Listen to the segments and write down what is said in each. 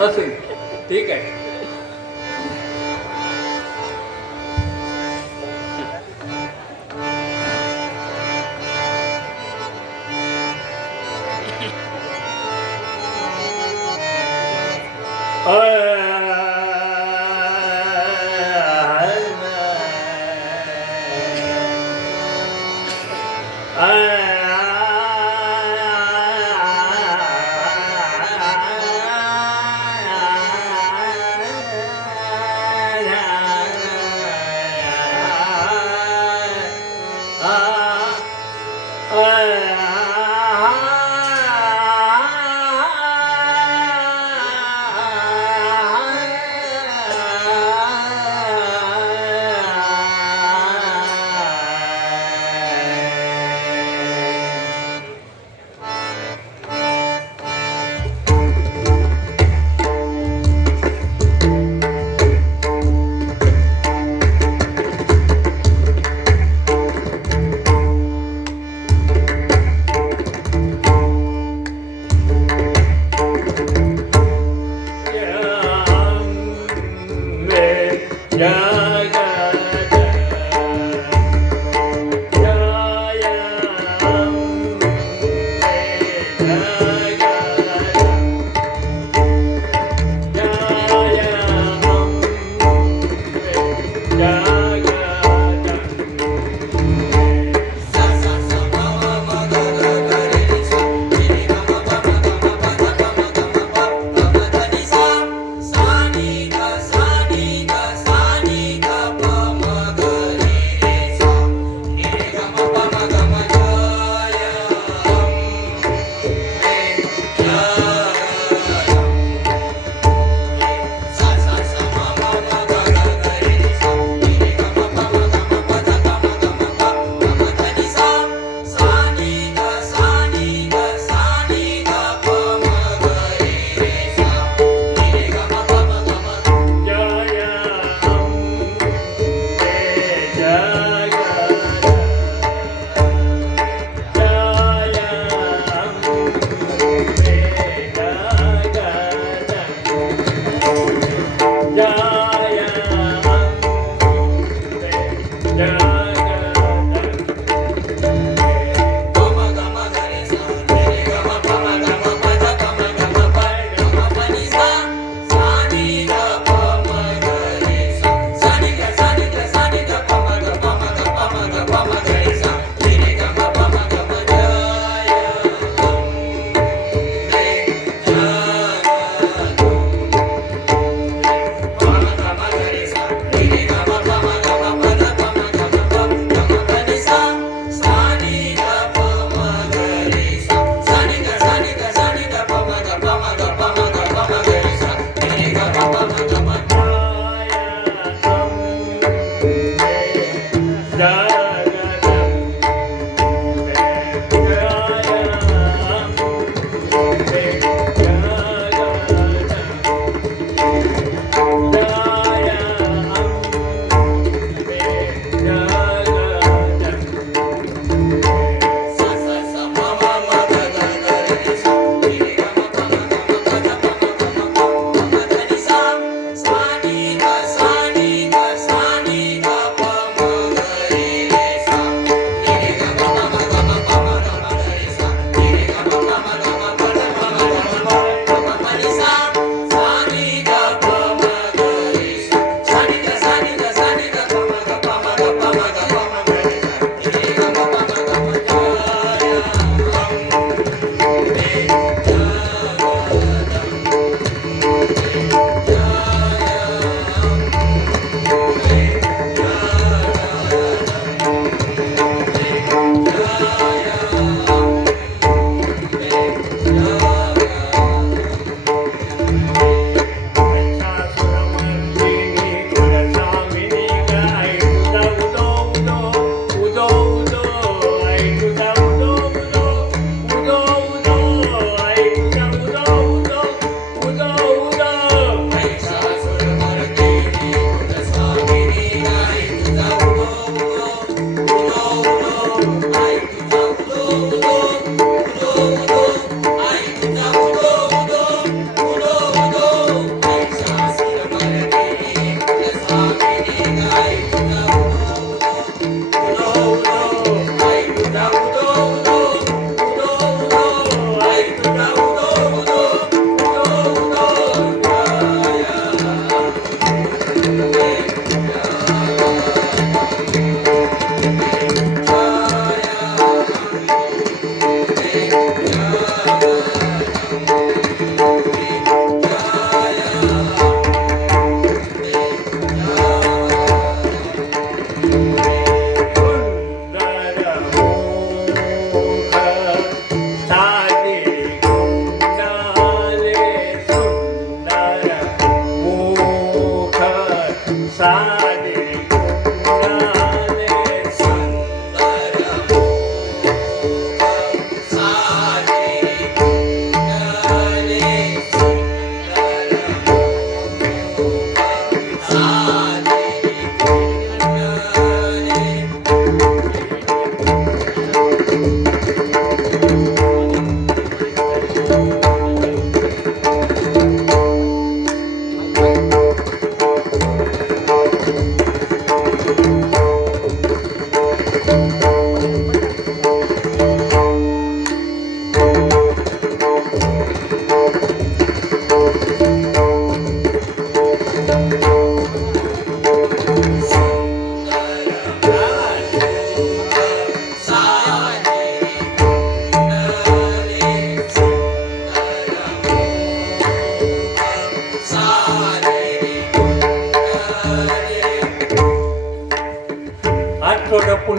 असेल ठीक आहे.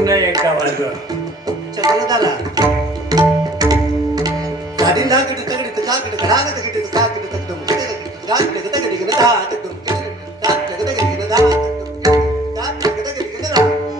पुन्हा एकदा वाजवा. चंद्रदाला गाडी ना कडे तगडी का कडे घडा ना तगडी का कडे तगडम का कडे तगडी का दा तगडम का कडे तगडी का दा का कडे तगडी का दा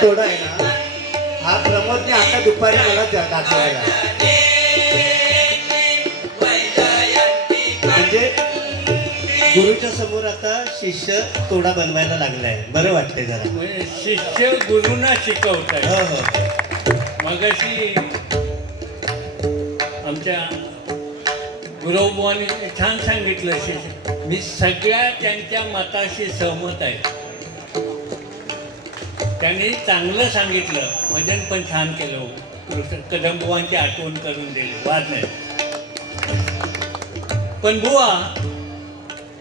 थोडा आहे ना हा प्रमोदने आता दुपारी मला दाखवला म्हणजे गुरुच्या समोर आता शिष्य तोडा बनवायला लागलाय. बरं वाटतंय जरा. म्हणजे शिष्य गुरुना शिकवताय. हो हो. मगाशी आमच्या गुरुबांनी छान सांगितलं मी सगळ्या त्यांच्या मताशी सहमत आहे. त्यांनी चांगलं सांगितलं, भजन पण छान केलं, कृष्ण कदमबुवांची आठवण करून दिली, वाद नाही. पण बुवा,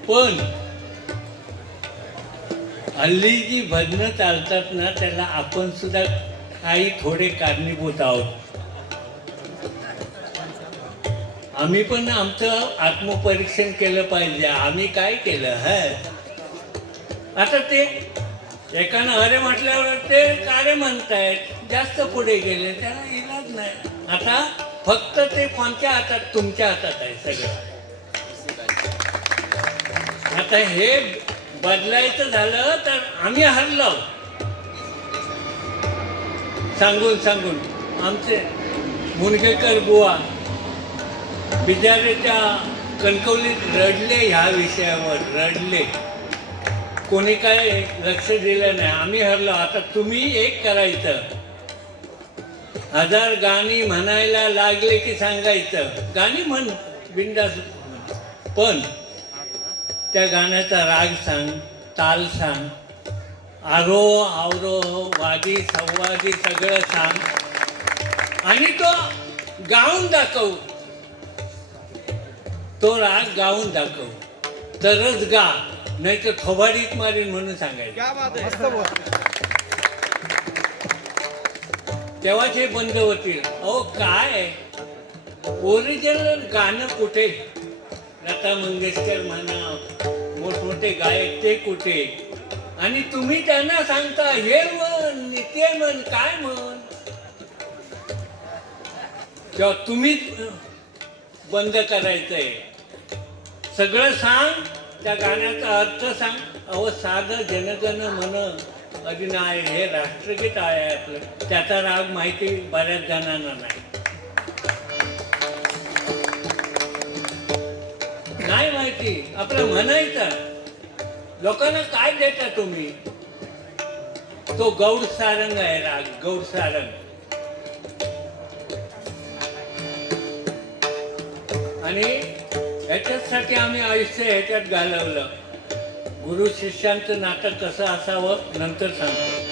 पण हल्ली जी भजनं चालतात ना, त्याला आपण सुद्धा काही थोडे कारणीभूत आहोत. आम्ही पण आमचं आत्मपरीक्षण केलं पाहिजे. आम्ही काय केलं आता ते एकानं अरे म्हटल्यावर ते कारे म्हणतायत, जास्त पुढे गेले, त्याला इलाज नाही. आता फक्त ते कोणत्या हातात? तुमच्या हातात आहे सगळं. आता हे बदलायचं झालं तर आम्ही हरलो सांगून सांगून. आमचे मुनगेकर बुवा बिचारेच्या कणकवलीत रडले, ह्या विषयावर रडले. कोणी काय लक्ष दिलं नाही. आम्ही हरलो. आता तुम्ही एक करायचं, 1000 गाणी म्हणायला लागले की सांगायचं, गाणी म्हण बिंदास, पण त्या गाण्याचा राग सांग, ताल सांग, आरोह अवरोह वादी संवादी सगळं सांग आणि तो गाऊन दाखव. तो राग गाऊन दाखव, तरच गा, नाही तर थोबाडीत मारीन म्हणून सांगायचं. तेव्हाच हे बंद होतील. अहो काय ओरिजिनल गाणं कुठे? लता मंगेशकर म्हणा, मोठमोठे गायक ते कुठे? आणि तुम्ही त्यांना सांगता हे म्हण, ते म्हण, काय म्हण? तेव्हा तुम्हीच बंद करायचंय. सगळं सांग, त्या गाण्याचा अर्थ सांग. अहो साधं जनगण मन अधिनाय हे राष्ट्रगीत आहे आपलं, त्याचा राग माहिती बऱ्याच जणांना नाही. नाही माहिती. आपलं म्हणायचं. लोकांना काय देता तुम्ही? तो गौड सारंग आहे राग, गौड सारंग. आणि ह्याच्यासाठी आम्ही आयुष्य ह्याच्यात घालवलं. गुरु शिष्यांचं नातं कसं असावं नंतर सांगतो.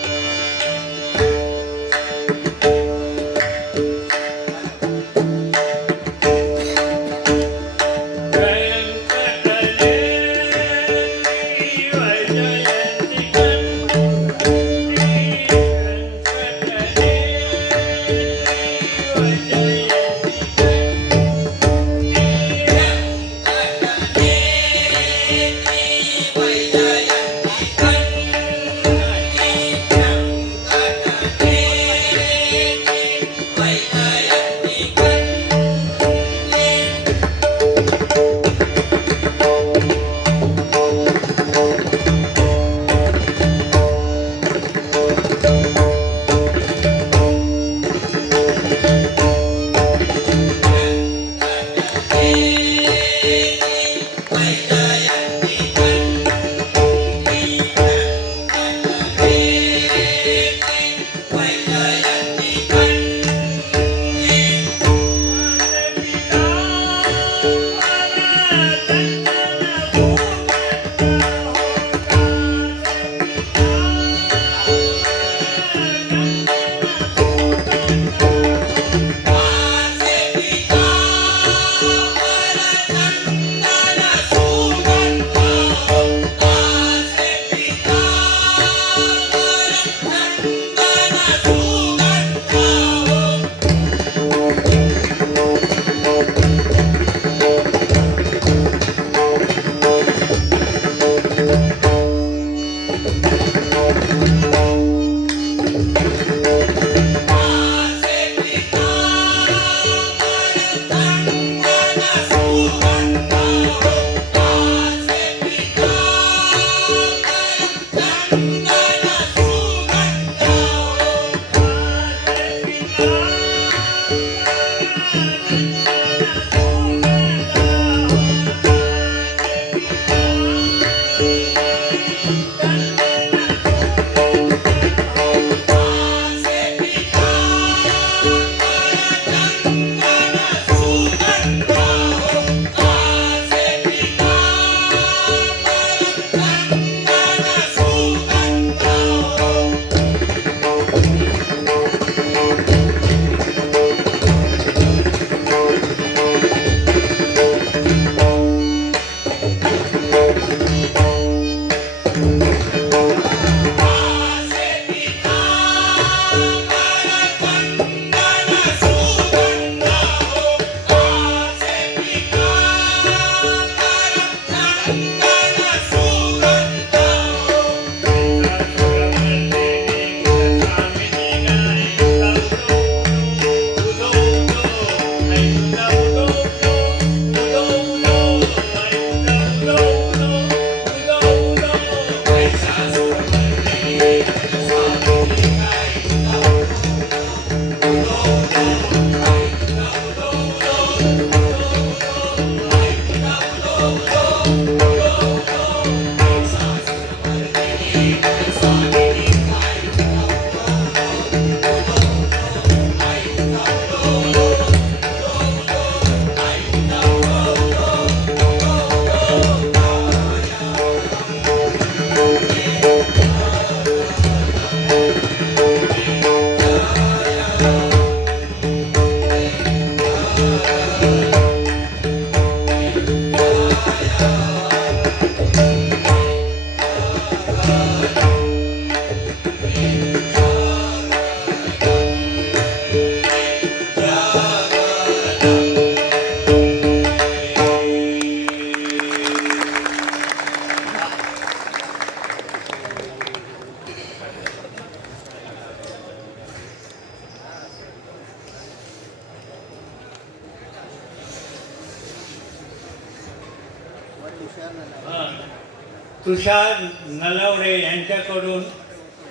तुषार नलावडे यांच्याकडून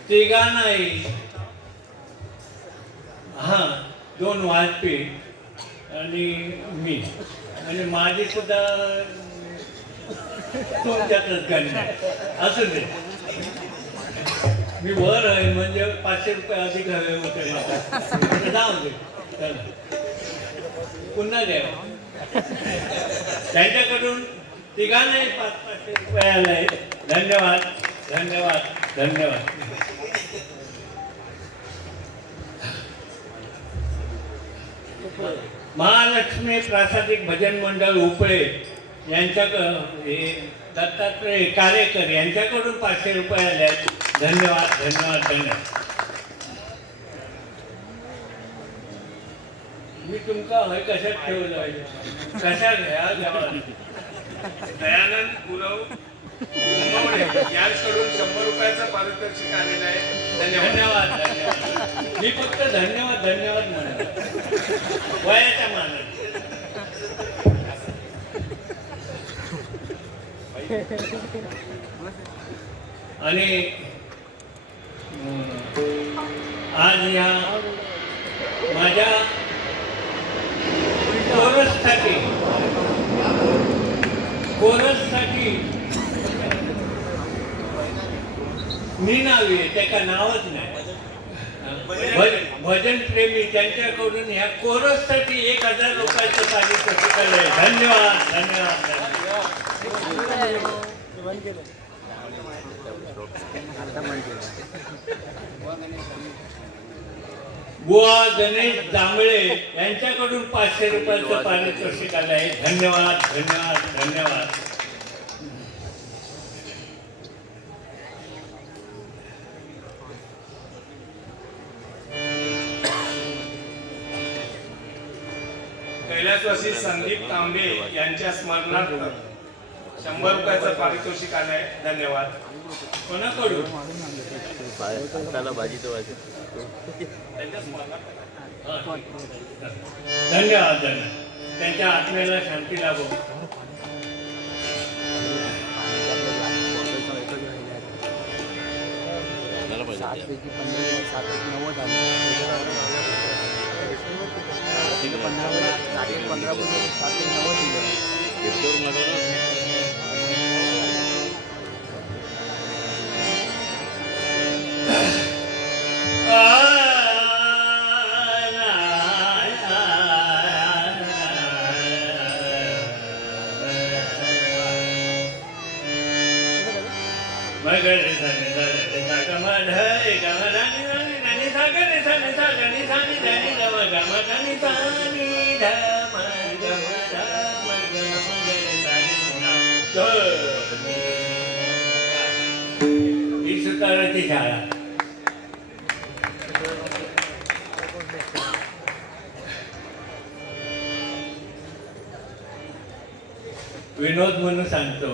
तिघांनाही 2 वाजपी आणि मी आणि माझी सुद्धा तुमच्यातच गणना असू दे. मी वर आहे म्हणजे 500 रुपये अधिक हवे होते. जाऊ दे चला पुन्हा द्या. त्यांच्याकडून तिघांनाही 500 रुपये आले. धन्यवाद धन्यवाद धन्यवाद. महालक्ष्मी प्रासादिक भजन मंडळ उपळे यांच्याकडे दत्तात्रय कार्यकर यांच्याकडून 500 रुपये आले. धन्यवाद धन्यवाद धन्यवाद. मी तुमका हय कशात ठेवलं आहे कशा घ्या घ्यावा. दयानंद गुरव यांकडून 100 रुपयाचं पारितोषिक आलेलं आहे. धन्यवाद. धन्यवाद धन्यवाद. मी फक्त धन्यवाद धन्यवाद म्हणतो वयाच्या मानाने. आणि आज या माझ्या कोरससाठी मी नावी आहे त्याका नावच नाही. भजन प्रेमी त्यांच्याकडून ह्या कोरससाठी 1000 रुपयाचं पारितोषिक आलंय. धन्यवाद धन्यवाद बुवा गणेश जांभळे यांच्याकडून 500 रुपयाचं पारितोषिक आलं आहे. धन्यवाद धन्यवाद धन्यवाद. कैलासवासी संदीप तांबे यांच्या स्मरणार्थ 100 रुपयाचं पारितोषिक आलंय. धन्यवाद. कोणाकडून? धन्यवाद धन्यवाद. त्यांच्या आत्म्याला शांती लाभो. ही सुताराची शाळा. विनोद म्हणून सांगतो.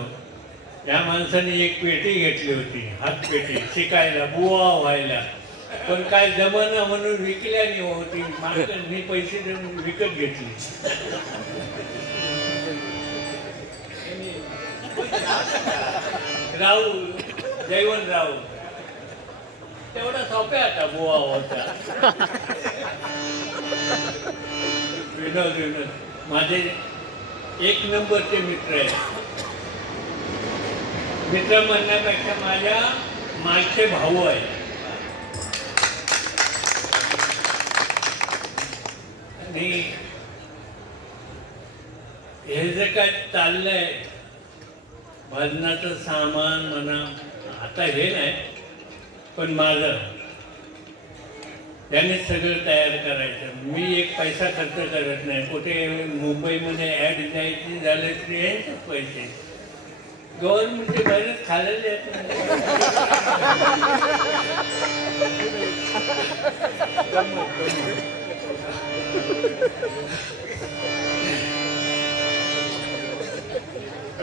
या माणसाने एक पेटी घेतली होती, हातपेटी, शिकायला बुवा व्हायला. पण काय जमाना म्हणून विकल्याने होती. मालकांनी पैसे देऊन विकत घेतली. राहू जयवंत राहू तेवढा सोप्या आता बुवा होता. विनोद विनोद माझे 1 नंबरचे मित्र आहेत. मित्र म्हणण्यापेक्षा माझ्या मागचे भाऊ आहे. आणि हे जे काय चाललंय भजनाचं सामान म्हणा आता हे नाही, पण माझं त्यानेच सगळं तयार करायचं. मी एक पैसा खर्च करत नाही. कुठे मुंबईमध्ये ॲड द्यायची झालं तरी यांचेच पैसे. गव्हर्नमेंटचे बाहेरच खाल्लेले आहेत.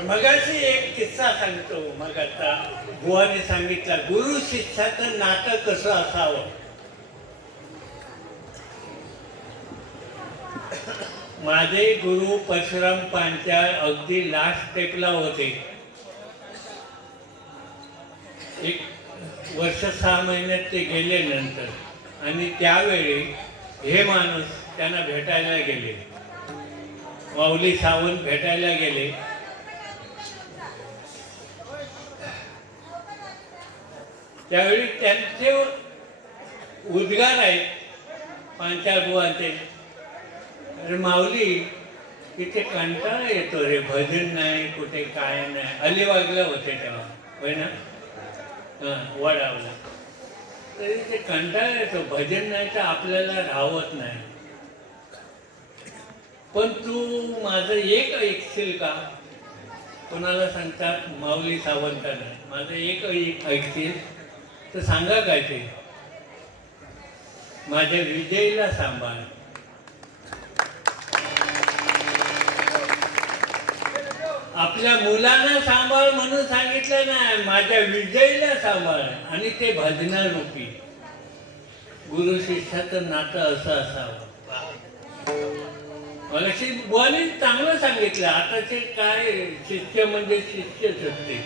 मगाशी एक किस्सा सांगतो. मग आता बुवाने सांगितला गुरु शिष्याचं नातं कसं असावं. माझे गुरु परशुराम पांचाळ अगदी लास्ट स्टेपला होते. वर्ष 6 महिन्यात ते गेले नंतर आणि त्यावेळी हे माणूस त्यांना भेटायला गेले, माऊली सावंत भेटायला गेले. त्यावेळी त्यांचे उद्गार आहेत पांचाळ बुवांचे, अरे माऊली इथे कंटाळा येतो रे, भजन नाही कुठे काय नाही. अलिबागला होते तेव्हा, होय ना, हां वडावला. तरी ते कंटाळा येतो, भजन नाही तर आपल्याला राहवत नाही. पण तू माझं एक ऐकशील का? कोणाला सांगतात? माऊली सावंतांना. माझं एक ऐकशील तर सांगा काय ते? माझ्या विजयीला सांभाळ. आपल्या मुलांना सांभाळ म्हणून सांगितलं नाही, माझ्या विजयीला सांभाळ. आणि ते भजनारूपी. गुरु शिष्याचं नातं असं असावं. मगाशी बुवानी चांगलं सांगितलं. आताचे काय शिष्य म्हणजे शिष्यच होते,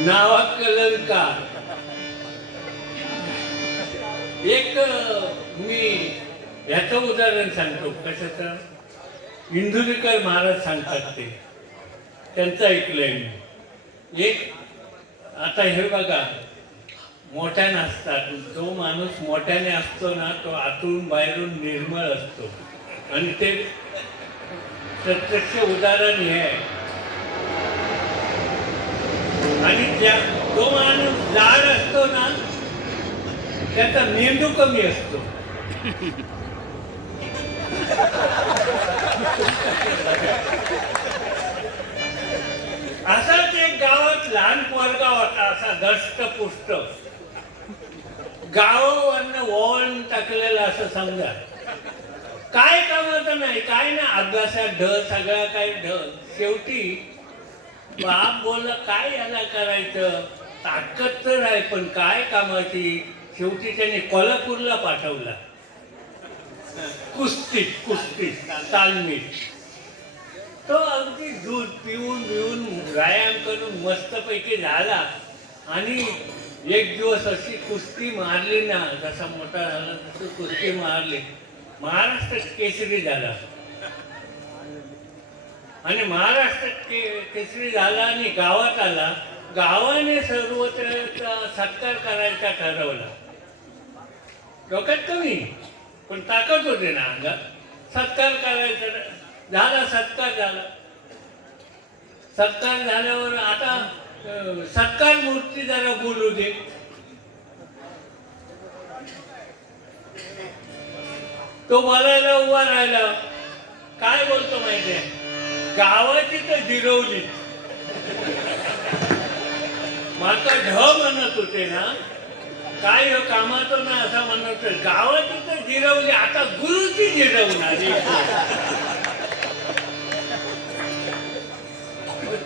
नावात कलंकार. एक मी ह्याचं उदाहरण सांगतो. कशाचं? इंदुरीकर महाराज सांगतात ते, त्यांचं ऐकलंय मी. एक आता हे बघा, मोठ्याने असतात. जो माणूस मोठ्याने असतो ना, तो आतून बाहेरून निर्मळ असतो. आणि ते प्रत्यक्ष उदाहरण हे आहे. आणि जो माणूस जाड असतो ना, त्याचा मेंदू कमी असतो. असाच एक गावात लहान पोरगा होता, असा दष्टपुष्ट, गावावरनं वळण टाकलेलं असं समजा. काय कामाचं नाही, काय ना, अभ्यासात ढ, सगळा काय ढ. शेवटी बाप बोलला काय याला करायचं, ताकद तर आहे पण काय कामाची. शेवटी त्याने कोल्हापूरला पाठवला. कुस्तीत तालमीत. तो अगदी दूध पिऊन व्यायाम करून मस्तपैकी झाला. आणि एक दिवस अशी कुस्ती मारली ना, जसा मोठा झाला तशी कुस्ती मारली, महाराष्ट्र केसरी झाला. आणि महाराष्ट्र केसरी झाला आणि गावात आला. गावाने सर्व सत्कार करायचा ठरवला. डोक्यात कमी पण ताकद होते ना अंगात. सत्कार करायचा झाला. सत्कार झाला. सत्कार झाल्यावर आता सत्कार मूर्ती जरा बोलू दे. तो बोलायला उभा राहिला. काय बोलतो माहितीये? गावाची तर जिरवली. माता ढ म्हणत होते ना, काय हो कामाचं ना असं म्हणत होते. गावाची तर जिरवली, आता गुरुची जिरवणारी.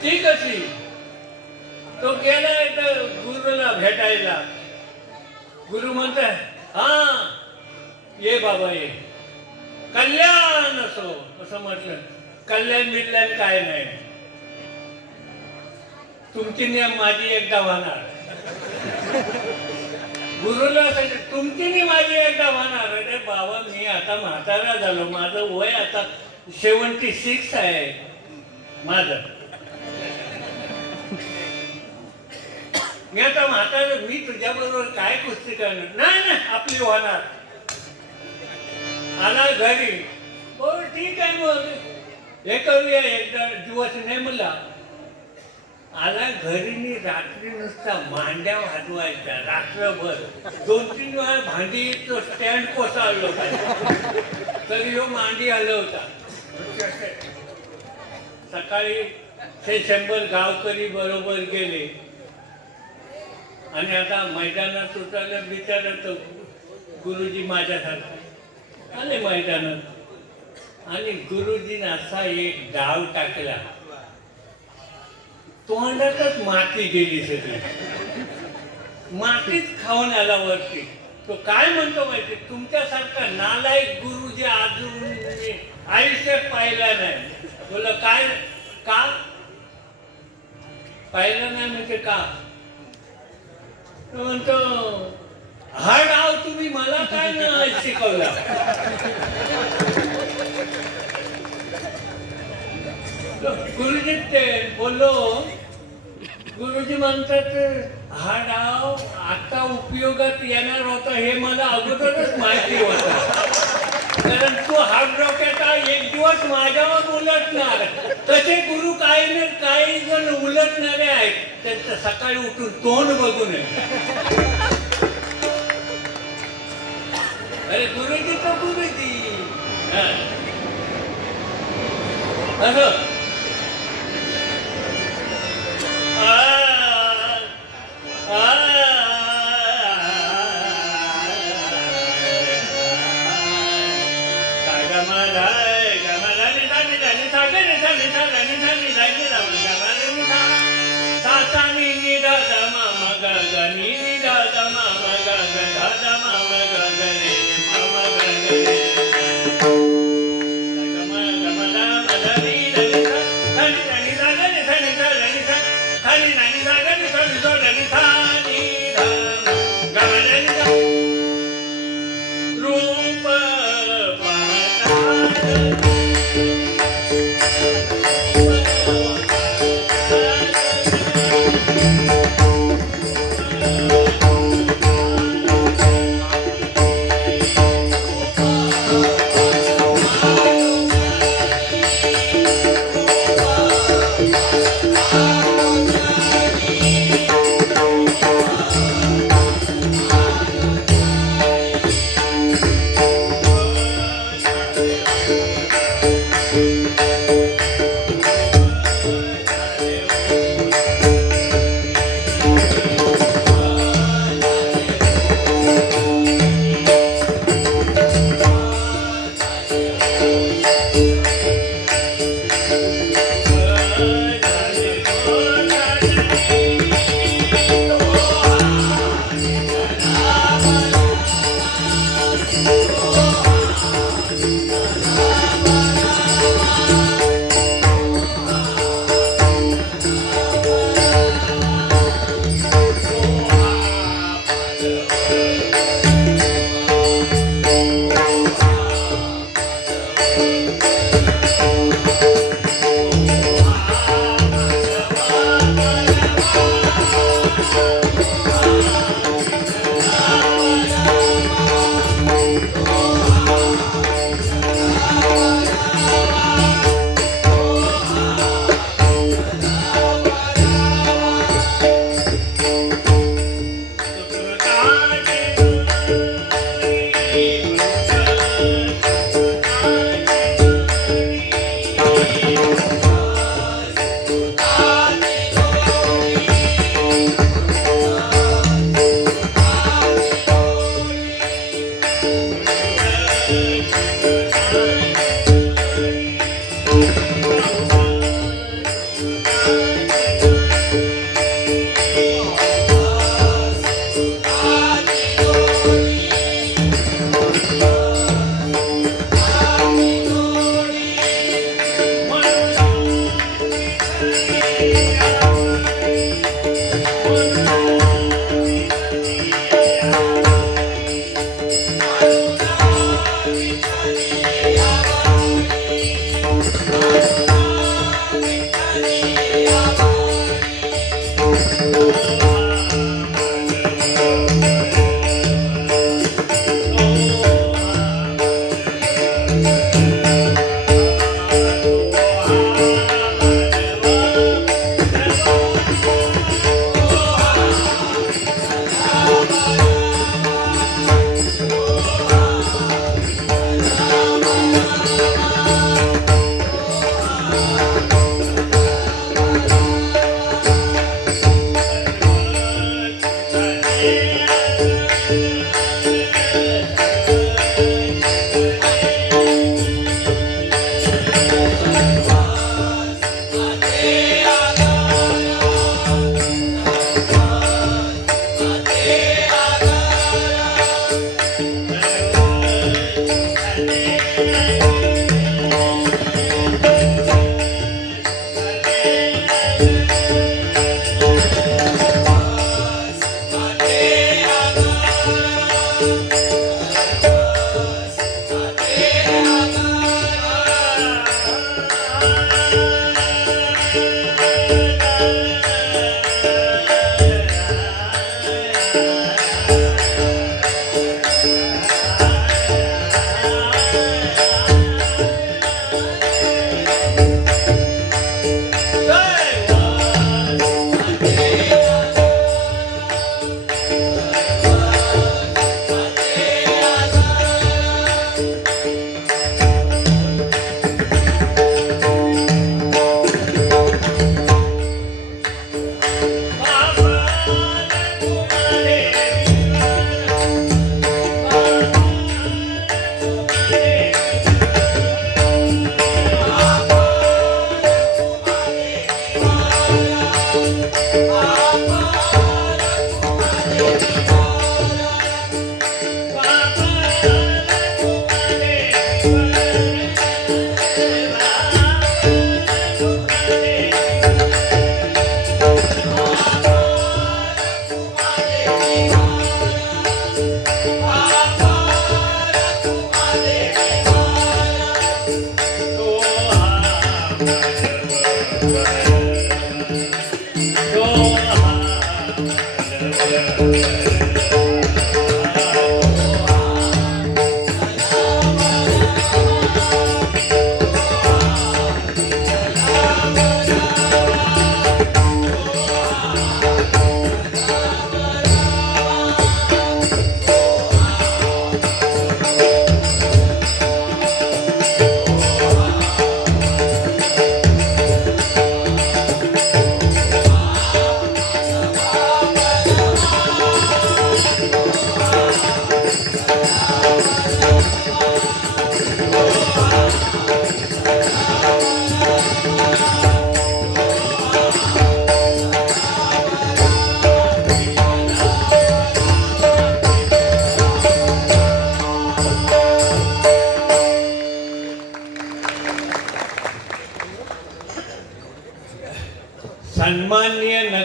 ती कशी? तो गेला एकदा गुरुला भेटायला. गुरु म्हणताय, हा ये बाबा ये, कल्याण असो असं म्हटलं. कल्याण बिल्याण काय नाही, तुमची नियम माझी एकदा होणार. गुरुला सांगितलं तुमची नि माझी एकदा होणार. अरे बाबा मी आता म्हातारा झालो, माझं वय आता 76 आहे माझं. मी आता म्हातारा, मी तुझ्या बरोबर काय कुस्ती करणार? नाही आपली होणार. आला घरी. हो ठीक आहे मग हे करूया एकदा दिवस. नाही म्हणला. आला घरी रात्री नुसता मांड्या वाजवायच्या रात्रभर. 2-3 वेळा भांडी तो स्टँड कोसळलो तरी ह्यो मांडी हलवता. सकाळी ते 100 गावकरी बरोबर गेले आणि आता मैदानात उतरलं. विचारत गुरुजी माझ्यासारखं आले मैदानात. आणि गुरुजीने असा एक डाव टाकला, तोंडातच माती गेली सगळी. मातीच खाऊन आला वरती. तो काय म्हणतो माहिती, तुमच्यासारखा नालायक गुरुजी अजून आयुष्यात पाहिला नाही. बोला काय का? पाहिलं नाही म्हणजे का तो म्हणतो हा डाव तुम्ही मला काय नाही शिकवला. गुरुजी ते बोललो गुरुजी म्हणतात हा डाव आता उपयोगात येणार होता हे मला अगोदरच माहिती होतं. कारण तू हार्ड रॉकेटा एक दिवस माझ्यावर उलटणार. तसे गुरु काही जण उलटणारे आहेत. त्यांचं सकाळी उठून तोंड बघू नये. अरे गुरुजी तर गुरुजी असं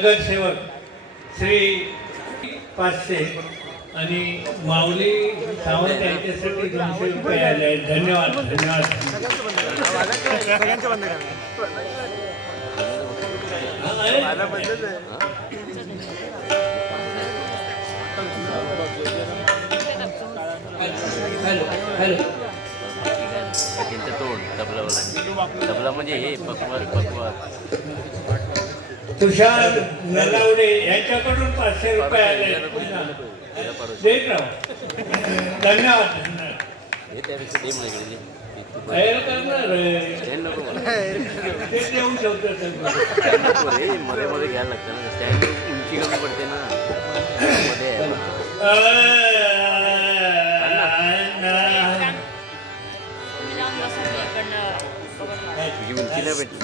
नगरसेवक श्री 500 आणि माऊली सावंत यांच्यासाठी 200 रुपये आले आहेत. धन्यवाद धन्यवाद. Hello hello. तोंड तबला म्हणजे हे पकवास तुषार नलावडे यांच्याकडून 500 रुपये आले. देत राहा. धन्यवाद धन्यवाद. हे त्यापेक्षा ते माझ्याकडे तयार करणार स्टँड नको मला ते देऊ शकतो. स्टँड नको रे मध्ये मध्ये घ्यायला लागतं ना स्टँड उंची कमी पडते ना मध्ये तुझी उंची नाही भेटली.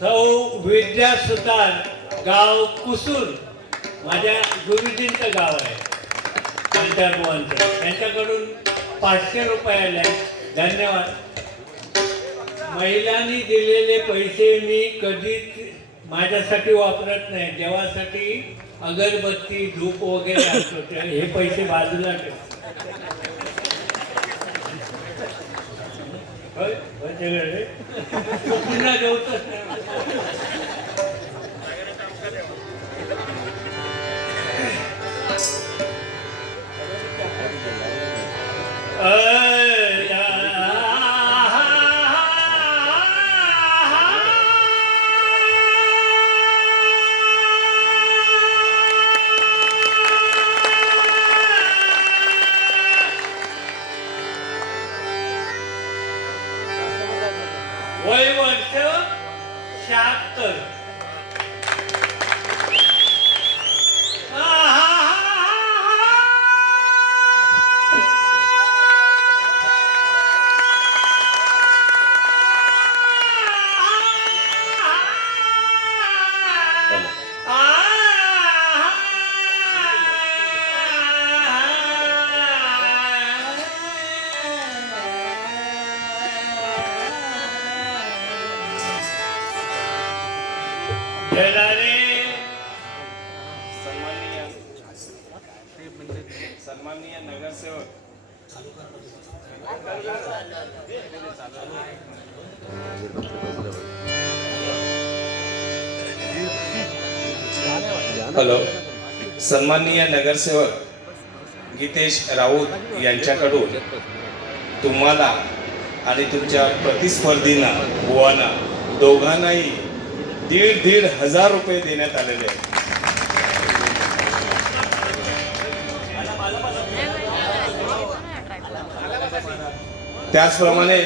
सौ विद्या सुतार गाव कुसूर माझ्या गुरुजींचं गाव आहे. पंचायतवांचं त्यांच्याकडून 500 रुपये आले. धन्यवाद. महिलांनी दिलेले पैसे मी कधीच माझ्यासाठी वापरत नाही. देवासाठी अगरबत्ती धूप वगैरे असतो हे पैसे बाजूला ठेव. पुन्हा जेवतच वय वर्ष 76. सन्माननीय नगरसेवक हॅलो. सन्माननीय नगरसेवक गीतेश राऊत यांच्याकडून तुम्हाला आणि तुमच्या प्रतिस्पर्धींना बुवांना दोघांनाही 1,500 रुपये देण्यात आलेले आहेत. त्याचप्रमाणे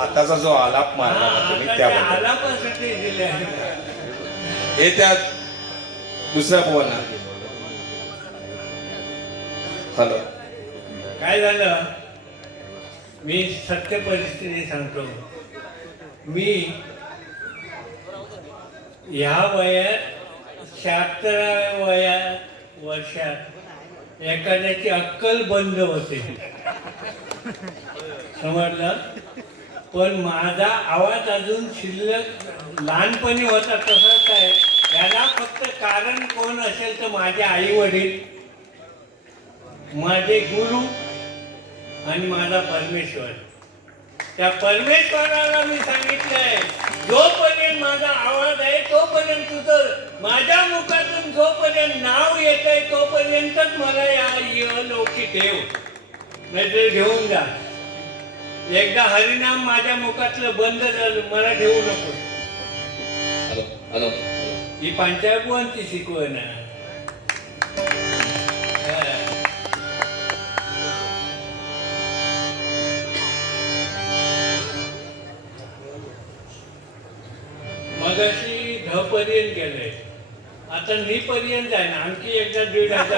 आताचा जो आलाप मारला ना तुम्ही त्याबद्दल हे त्या दुसऱ्या बुवांना. हॅलो. काय झालं मी सत्य परिस्थिती सांगतो. मी ह्या वयात 76व्या वर्षात एखाद्याची अक्कल बंद होते समजलं. पण माझा आवाज अजून शिल्लक लहानपणी होता तसाच आहे. याला फक्त कारण कोण असेल तर माझे आई वडील, माझे गुरु आणि माझा परमेश्वर. त्या परमेश्वराला मी सांगितलंय जोपर्यंत माझा आवाज आहे तोपर्यंत तुझं माझ्या मुखातून जोपर्यंत नाव येत आहे तोपर्यंतच मला या लोकी ठेव, नाहीतर घेऊन जा. एकदा हरिनाम माझ्या मुखातलं बंद झालं मला ठेवू नको. ही पंचायतवांची शिकवण आहे. मगाशी 10 पर्यंत गेले, आता मी पर्यंत आहे ना. आणखी एकदा 1,500.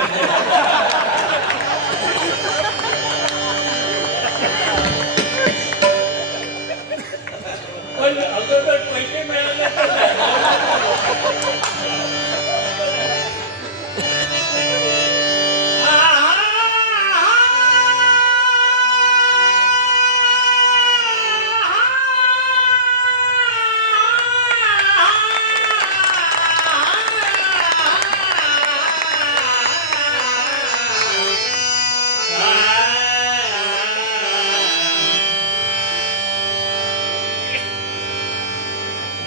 पण अगोदर पैसे मिळाले तर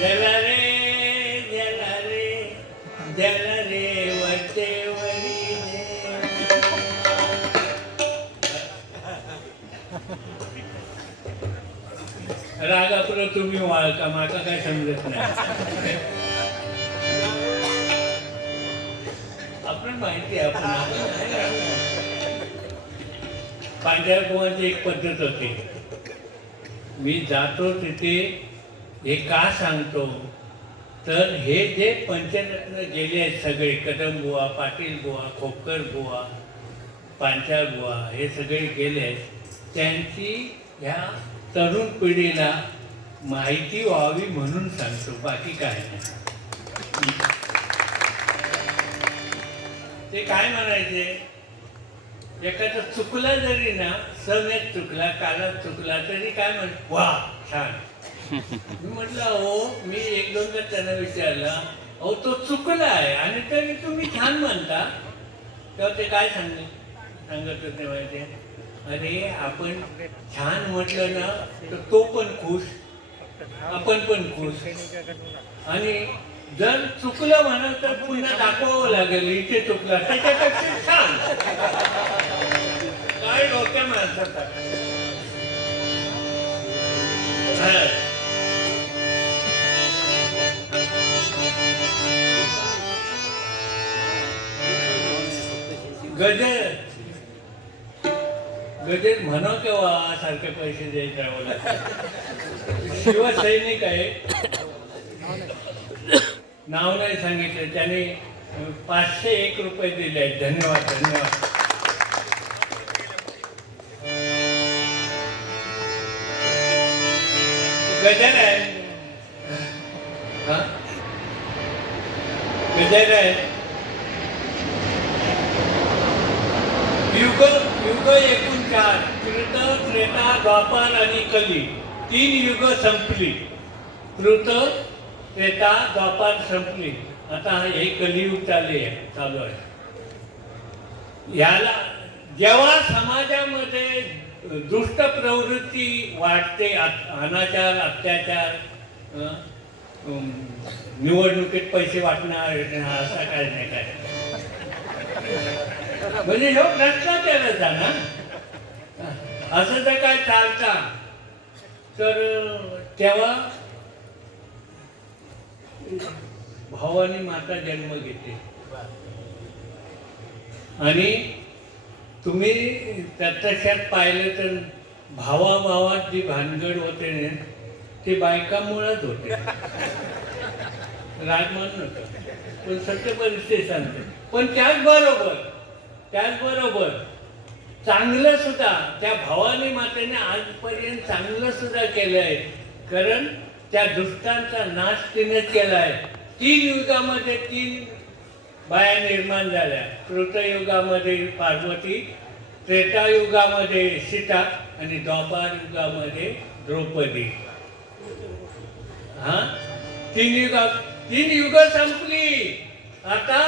जला रे वटेवरीने. रागापुरं तुम्ही वाळका, माका काय समजत नाही. आपण माहिती आहे, आपण पांढऱ्या एक पद्धत होती. मी जातो तिथे हे का सांगतो तर हे जे पंचरत्न गेले आहेत सगळे, कदम बुवा, पाटील बुवा, खोपकर बुवा, पांचाळ बुवा, हे सगळे गेले आहेत, त्यांची ह्या तरुण पिढीला माहिती व्हावी म्हणून सांगतो, बाकी काय नाही. ते काय म्हणायचे, एखादा चुकला जरी ना, समेत चुकला, कालात चुकला तरी काय वा छान. मी म्हटलं हो, मी एक दोनदा त्यांना विचारला, अहो तो चुकला आहे आणि तरी तुम्ही छान म्हणता. तेव्हा ते काय सांगत होते माहिती, अरे आपण छान म्हटलं ना तर तो पण खुश, आपण पण खुश. आणि जर चुकलं म्हणाल तर पुन्हा दाखवावं लागेल इथे चुकला, त्याच्यापेक्षा छान. काय डोक्या माणसाचा. गजर म्हणा केव्हा सारखे पैसे द्यायचे आम्हाला. शिवसैनिक आहे, नाव नाही सांगितलं, त्याने 501 रुपये दिले आहेत. धन्यवाद धन्यवाद. गजर आहे, गजर आहे. युग एकूण 4, कृत, त्रेता, द्वापार आणि कली, 3 युग संपली. कृत, त्रेता, द्वापार संपली. आता हे कलियुग चालू आहे. याला जेव्हा समाजामध्ये दुष्ट प्रवृत्ती वाढते, अनाचार, अत्याचार, निवडणुकीत पैसे वाटणार, असा काय नाही काय, म्हणजे ह्यो भ्रष्टाचारच ना. असं जर काय चालता तर तेव्हा भावानी माता जन्म घेते. आणि तुम्ही प्रत्यक्षात पाहिलं तर भावाभावात जी भानगड होते ना ती बायकामुळेच होते. रागमान नव्हतं, पण सत्य परिस्थिती सांगते. पण त्याचबरोबर चांगलं सुद्धा त्या भवानी मातेने आजपर्यंत चांगलं सुद्धा केलं आहे. कारण त्या दुष्टांचा नाश तिनेच केला आहे. 3 युगामध्ये 3 बाया निर्माण झाल्या. कृतयुगामध्ये पार्वती, त्रेतायुगामध्ये सीता आणि द्वापार युगामध्ये द्रौपदी. 3 युग संपली. आता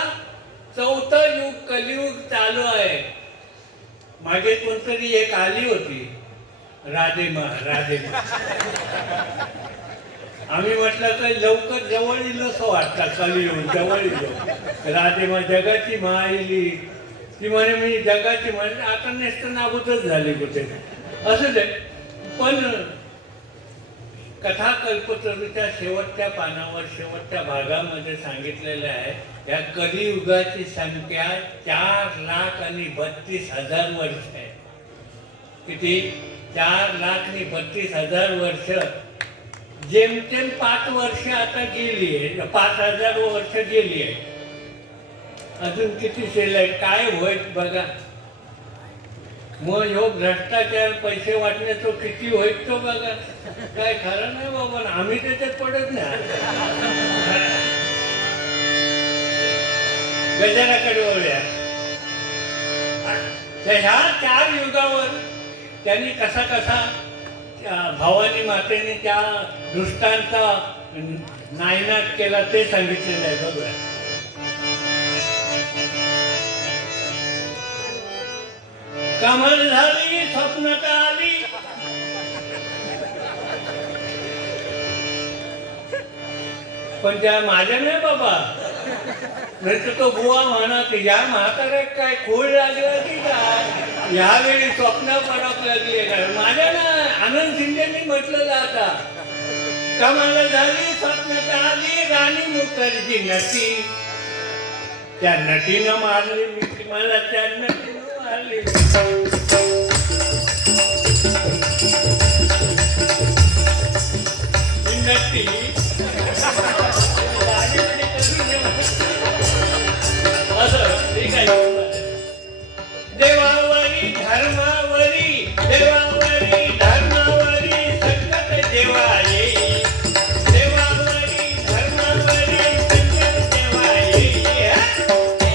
4थं युग कलियुग चालू आहे. मागे कोणतरी एक आली होती, राधेमा. आम्ही म्हटलं तर लवकर जवळ येईल असं वाटतं. कलियुग जवळ येईल. राधेमा जगाची मा येईल. ती म्हणे मी जगाची म्हणे, आता नेसतं नाबूदच झाली कुठे. असं ते पण कथा कल्पतरूच्या शेवटच्या पानावर, शेवटच्या भागामध्ये सांगितलेलं आहे, या कलियुगाची संख्या 4,32,000 वर्ष आहे. किती? 4,32,000 वर्ष. जेमतेम 5 वर्ष आता गेली आहे, 5,000 वर्ष गेली आहे. अजून किती शिल्लक काय होईल बघा. मग ह्यो भ्रष्टाचार, पैसे वाटणे तो किती होईल तो बघा. काय खरं नाही बाबा, आम्ही त्याच्यात पडत नाही. गजराकडे वळूया. ह्या 4 युगावर त्यांनी कसा भवानी मातेने त्या दुष्टांचा नायनाट केला ते सांगितलेलं आहे. बघूया. कमल झाली स्वप्नात आली, पण त्या माझ्या नाही बाबा. नाही तर तो बुवा म्हणत या म्हाताऱ्यात काय खोड लागलं की काय यावेळी स्वप्न पडक लागली काय माझ्या ना. आनंद शिंदेनी म्हटलेलं आता कमाला झाली स्वप्नात आली राणी मुखर्जी नटी. त्या नटीनं मारली मी मला त्या नटीनं मारली. नटी असं ठीक आहे. देवावरी धर्मावरी देवावरी धर्मावरी संकट जेव्हा येई. देवावरी धर्मावरी संकट जेव्हा येई.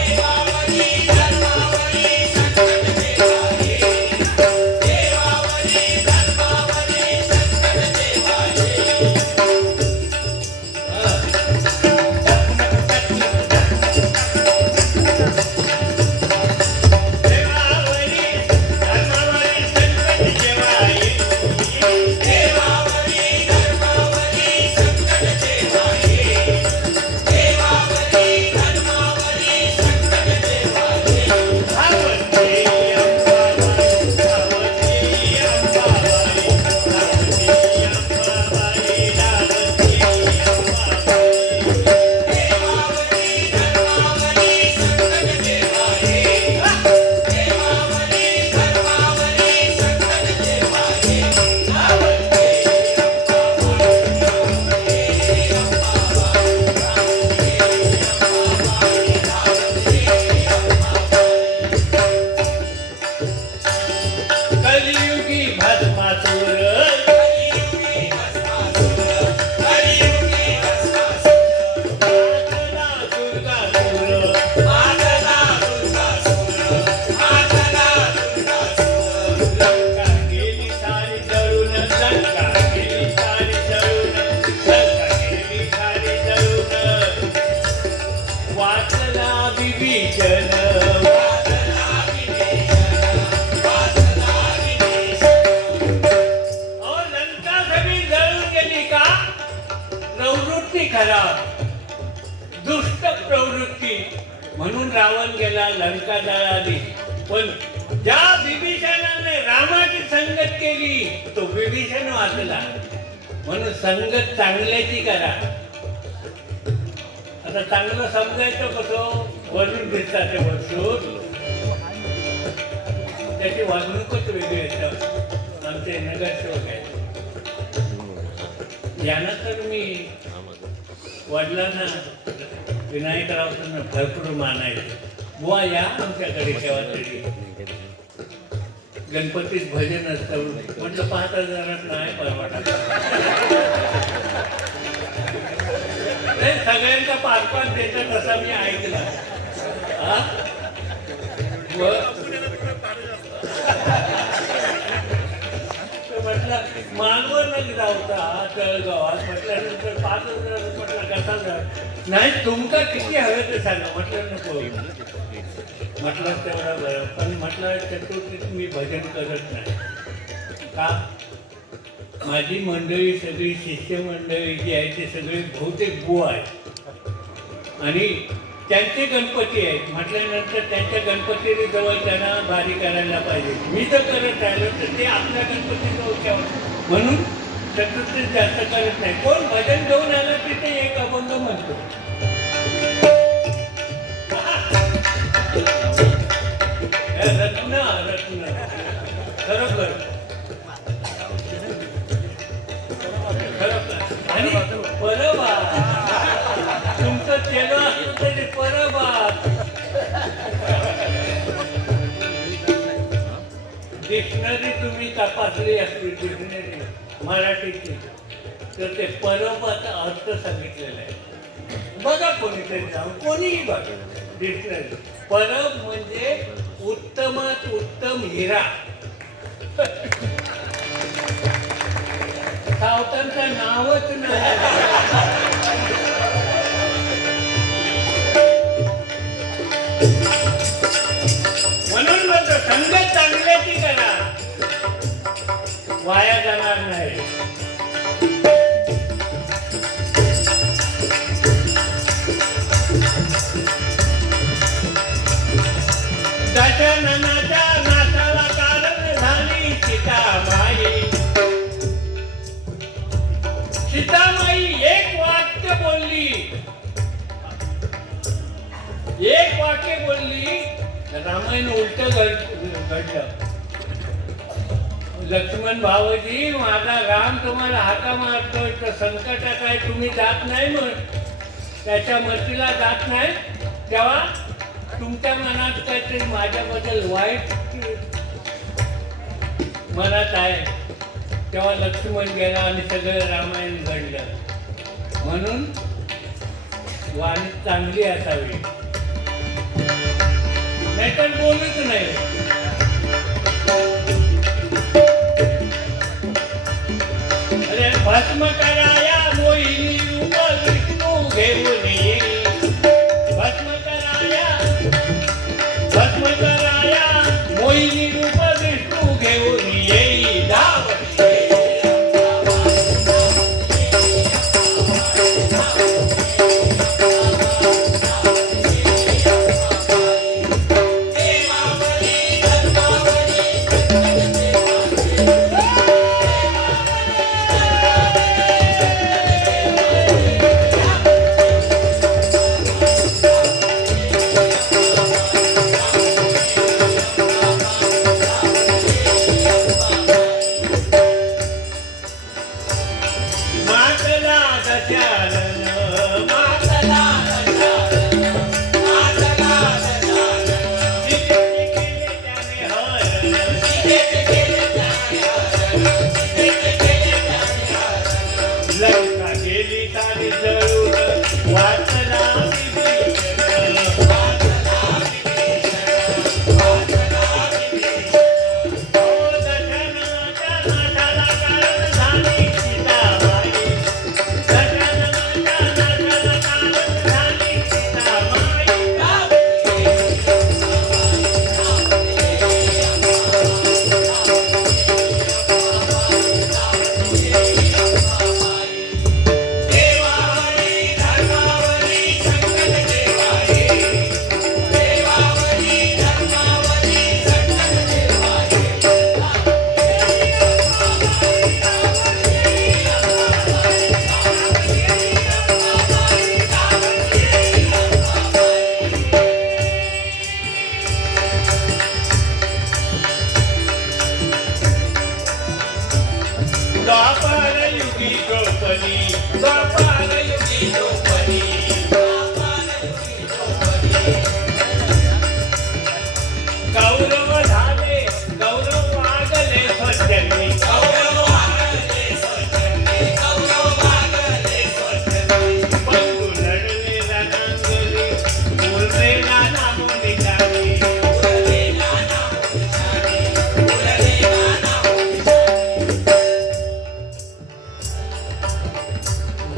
देवावरी धर्मावरी संकट जेव्हा येई. देवावरी धर्मावरी संकट जेव्हा येई. कलियुगी भस्मासुर लंका गेली सारी जळून. लंका गेली सारी जळून. लंका गेली सारी जळून. वाचला विभीषण. प्रवृत्ती खराब दुष्ट प्रवृत्ती म्हणून रावण गेला लंका जळाली. पण ज्या विभीषणाने रामाची संगत केली तो विभीषण वाचला. म्हणून संगत चांगल्याची करा. आता चांगलं समजायचं कसं वरून दिसतात ते वस्तू त्याची वागणूकच वेगळी येतं. आमचे नगरसेवक आहेत यांना तर मी वडिलांना विनायकरावांना भरपूर मानायचे. बुवा या आमच्याकडे केव्हा तरी गणपतीत भजन असतं. म्हटलं 5,000 नाही परवाडा. सगळ्यांचा 5-5 देतात असा मी ऐकला. म्हटलं मानवरनं जाऊचा तळगावात म्हटल्यानंतर 5,000 म्हटलं कसा जा नाही तुमका किती हवे ते सांगा. म्हटलं नको म्हटलं तेवढं बरं. पण म्हटलं चतुर्थीत मी भजन करत नाही का. माझी मंडळी सगळी शिष्यमंडळी जी आहे ते सगळे बहुतेक बुवा आहेत आणि त्यांचे गणपती आहेत. म्हटल्यानंतर त्यांच्या गणपती जवळ त्यांना भारी करायला पाहिजे. मी जर करत राहिलो तर ते आपल्या गणपती जवळ ठेवा. म्हणून चतुर्थी जास्त करत नाही. कोण भजन घेऊन आलं तिथे एक अभंग म्हणतो. रत्न रत्न खरोखर खरोखर आणि परवा तुमचं केलं असतं तरी परवा डिक्शनरी तुम्ही तपासली असली डिक्शनरी मराठीची तर ते परबाचा अर्थ सांगितलेला आहे. बघा कोणीतरी जाऊन कोणीही बघा डिक्शनरी. परब म्हणजे उत्तमात उत्तम हिरा. सावतांचं नावच नाही. म्हणून म्हणतो संगत चांगल्याची करा वाया जाणार नाही. रामायण उलट घडलं. लक्ष्मण भावजी, माझा राम तुम्हाला हाका मारतोय तर संकटात आहे, तुम्ही जात नाही, मग त्याच्या मतीला जात नाही, तेव्हा तुमच्या मनात काहीतरी माझ्याबद्दल वाईट मनात आहे. तेव्हा लक्ष्मण गेला आणि सगळं रामायण घडलं. म्हणून वाणी चांगली असावी, नाहीतर बोलूच नाही. अरे भस्म कराया मोहिनी रूप विष्णू घेऊन ये. भस्म कराया मोहिनी रूप विष्णू घेऊन येई. धाव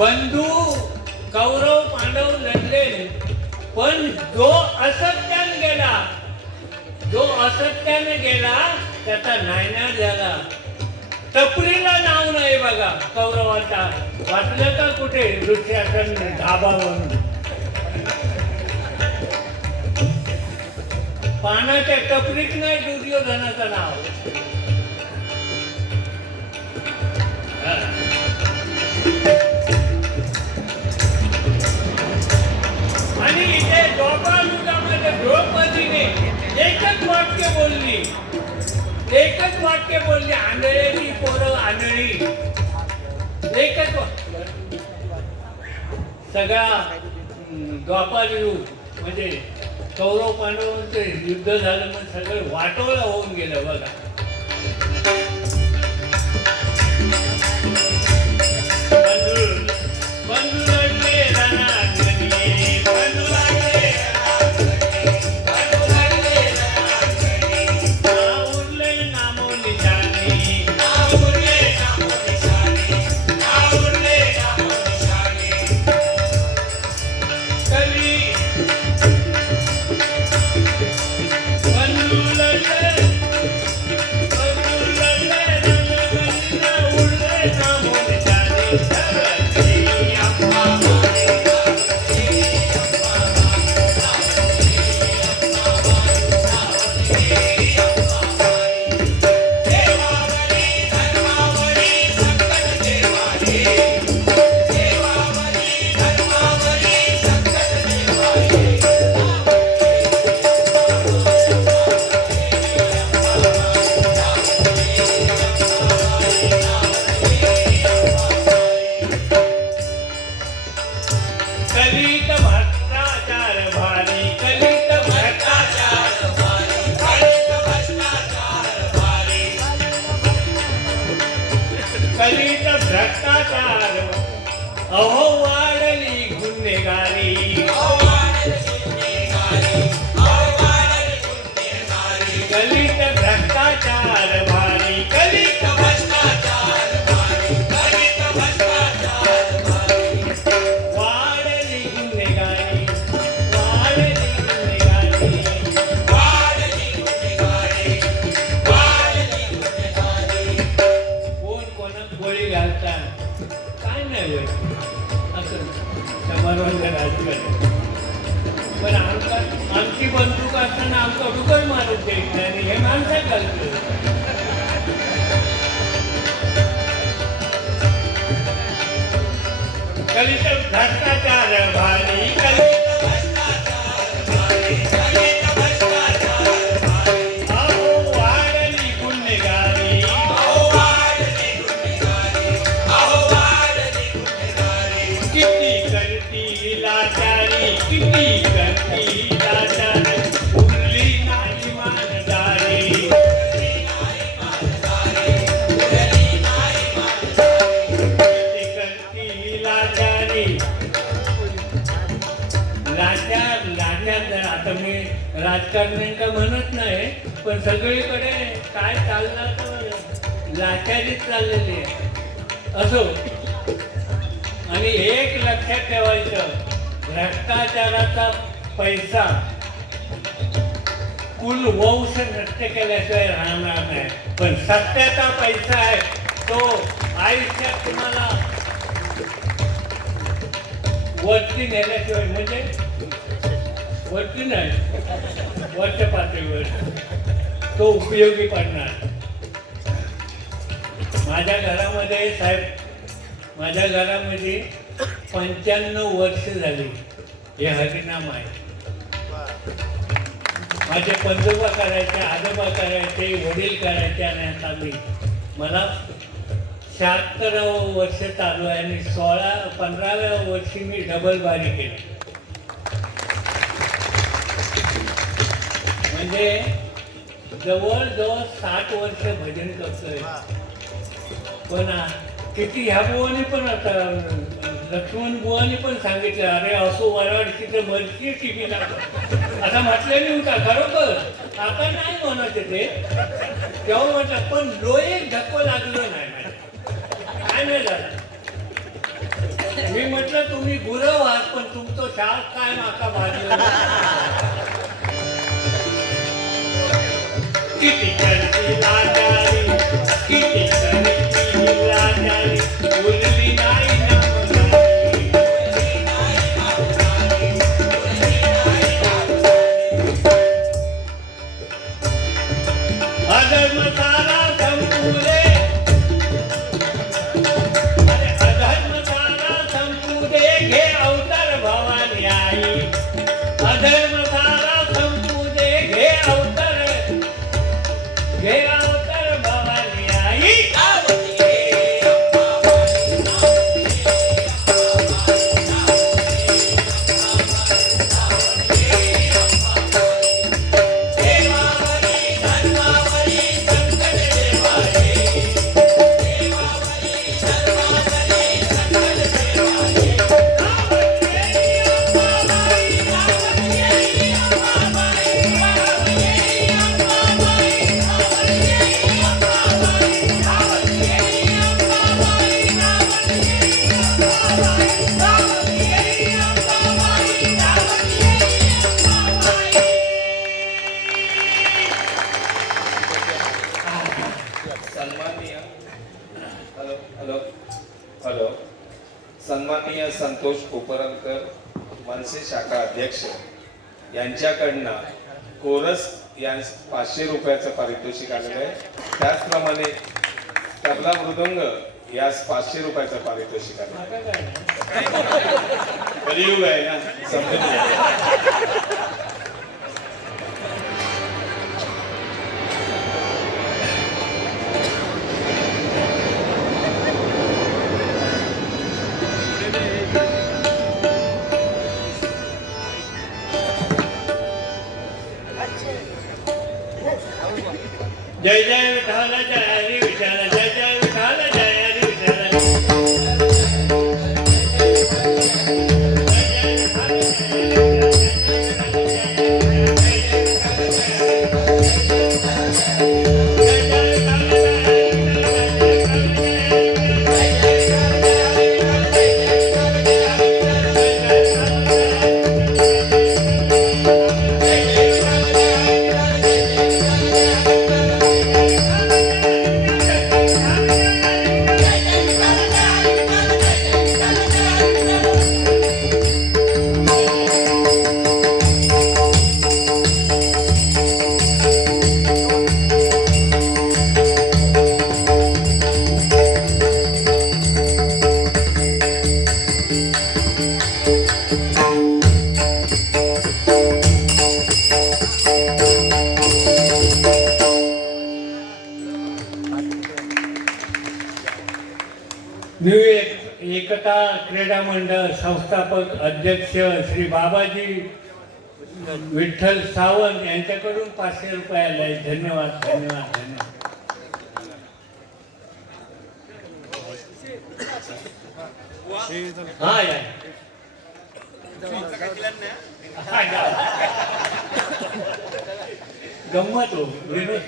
बंधू कौरव पांडव लढले, पण जो असत्याने गेला त्याचा नायनाट झाला. टपरीला नाव नाही बघा कौरवाचा. वाचलं का कुठे दुःशासन धाबा म्हणून? पानाच्या टपरीत नाही दुर्योधनाचं नाव. आणि इथे द्वापारयुगामध्ये द्रौपदीने एकच वाक्य बोलली, आंधळेची पोरं आंधळी. एकच सगळा द्वापारयुग म्हणजे कौरव पांडवांचं युद्ध झालं, मग सगळं वाटोळं होऊन गेलं बघा. कलित भ्रष्टाचार अहो वाढली गुन्हेगारी कलित भ्रष्टाचार भारी कलित भ्रष्टाचार भारी कलित भ्रष्टाचार भारी वाढली गुन्हेगारी वाढली गुन्हेगारी वाढली गुन्हेगारी वाढली गुन्हेगारी कोण कोणाक गोळी घालतात काय नाही होत असं समारोह राजकारण पण आमची बंदूक असताना आमचा डुकर मारून देत नाही हे माणसं घालतो कलित भ्रष्टाचार भारी कलित भ्रष्टाचार भारी कलित भ्रष्टाचार भारी अहो वाढली गुन्हेगारी अहो वाढली गुन्हेगारी अहो वाढली गुन्हेगारी किती करती लाचारी किती करती लाचारी उरली नाही मानदारी उरली नाही मानदारी उरली नाही मानदारी किती करती लाचारी लाचार आता मी राजकारणी का म्हणत नाही पण सगळीकडे काय चाललं तर लाचारीच चाललेली आहे असो आणि एक लक्षात ठेवायचं भ्रष्टाचाराचा पैसा कुल वंश नष्ट केल्याशिवाय राहणार नाही पण सत्याचा पैसा आहे तो आयुष्यात तुम्हाला वरती नेल्याशिवाय म्हणजे वरती नाही वरच्या पातळीवर तो उपयोगी पडणार माझ्या घरामध्ये साहेब माझ्या घरामध्ये 95 वर्ष झाली हे हरिनाम आहे माझे पंजोबा करायचे आजोबा करायचे वडील करायचे आणि आता मी मला 76वं वर्ष चालू आहे आणि 15व्या वर्षी मी डबल बारी केली म्हणजे जवळजवळ 60 वर्ष भजन करतोय पण किती ह्या बुवानी पण आता लक्ष्मण बुवानी पण सांगितलं अरे असो वराडची तर मरची टीव्हीला असं म्हटलं नाही होता खरोखर आता नाही म्हणत ते तेव्हा म्हटलं पण लोक धक्को लागलो नाही काय नाही झालं मी म्हटलं तुम्ही गुरव आहात पण तुमचं शाळ काय माका भाजलं किती करती लाचारी किती करती लाचारी उरली नाही नामधारी उरली नाही नामधारी उरली नाही नामधारी अधर्म सारा संपूरे अरे अधर्म सारा संपूरे घे अवतार भवानी आई अधर्म सारा संपूरे घे अवतार भवानी आई सन्माननीय संतोष कोपरकर मनसे शाखा अध्यक्ष यांच्याकडनं कोरस या 500 रुपयाचं पारितोषिक आलेलं आहे त्याचप्रमाणे तबला मृदंग यास 500 रुपयाचं पारितोषिक आलं कलियुग आहे ना समजून घ्या. जय जय विठ्ठल जय हरी विठ्ठल जय जय विठ्ठल जय हरी एकता क्रीडा मंडळ संस्थापक अध्यक्ष श्री बाबाजी विठ्ठल सावंत यांच्याकडून 500 रुपये आले आहेत. धन्यवाद धन्यवाद धन्यवाद. हा या हा, या. गंमत हो विनोद.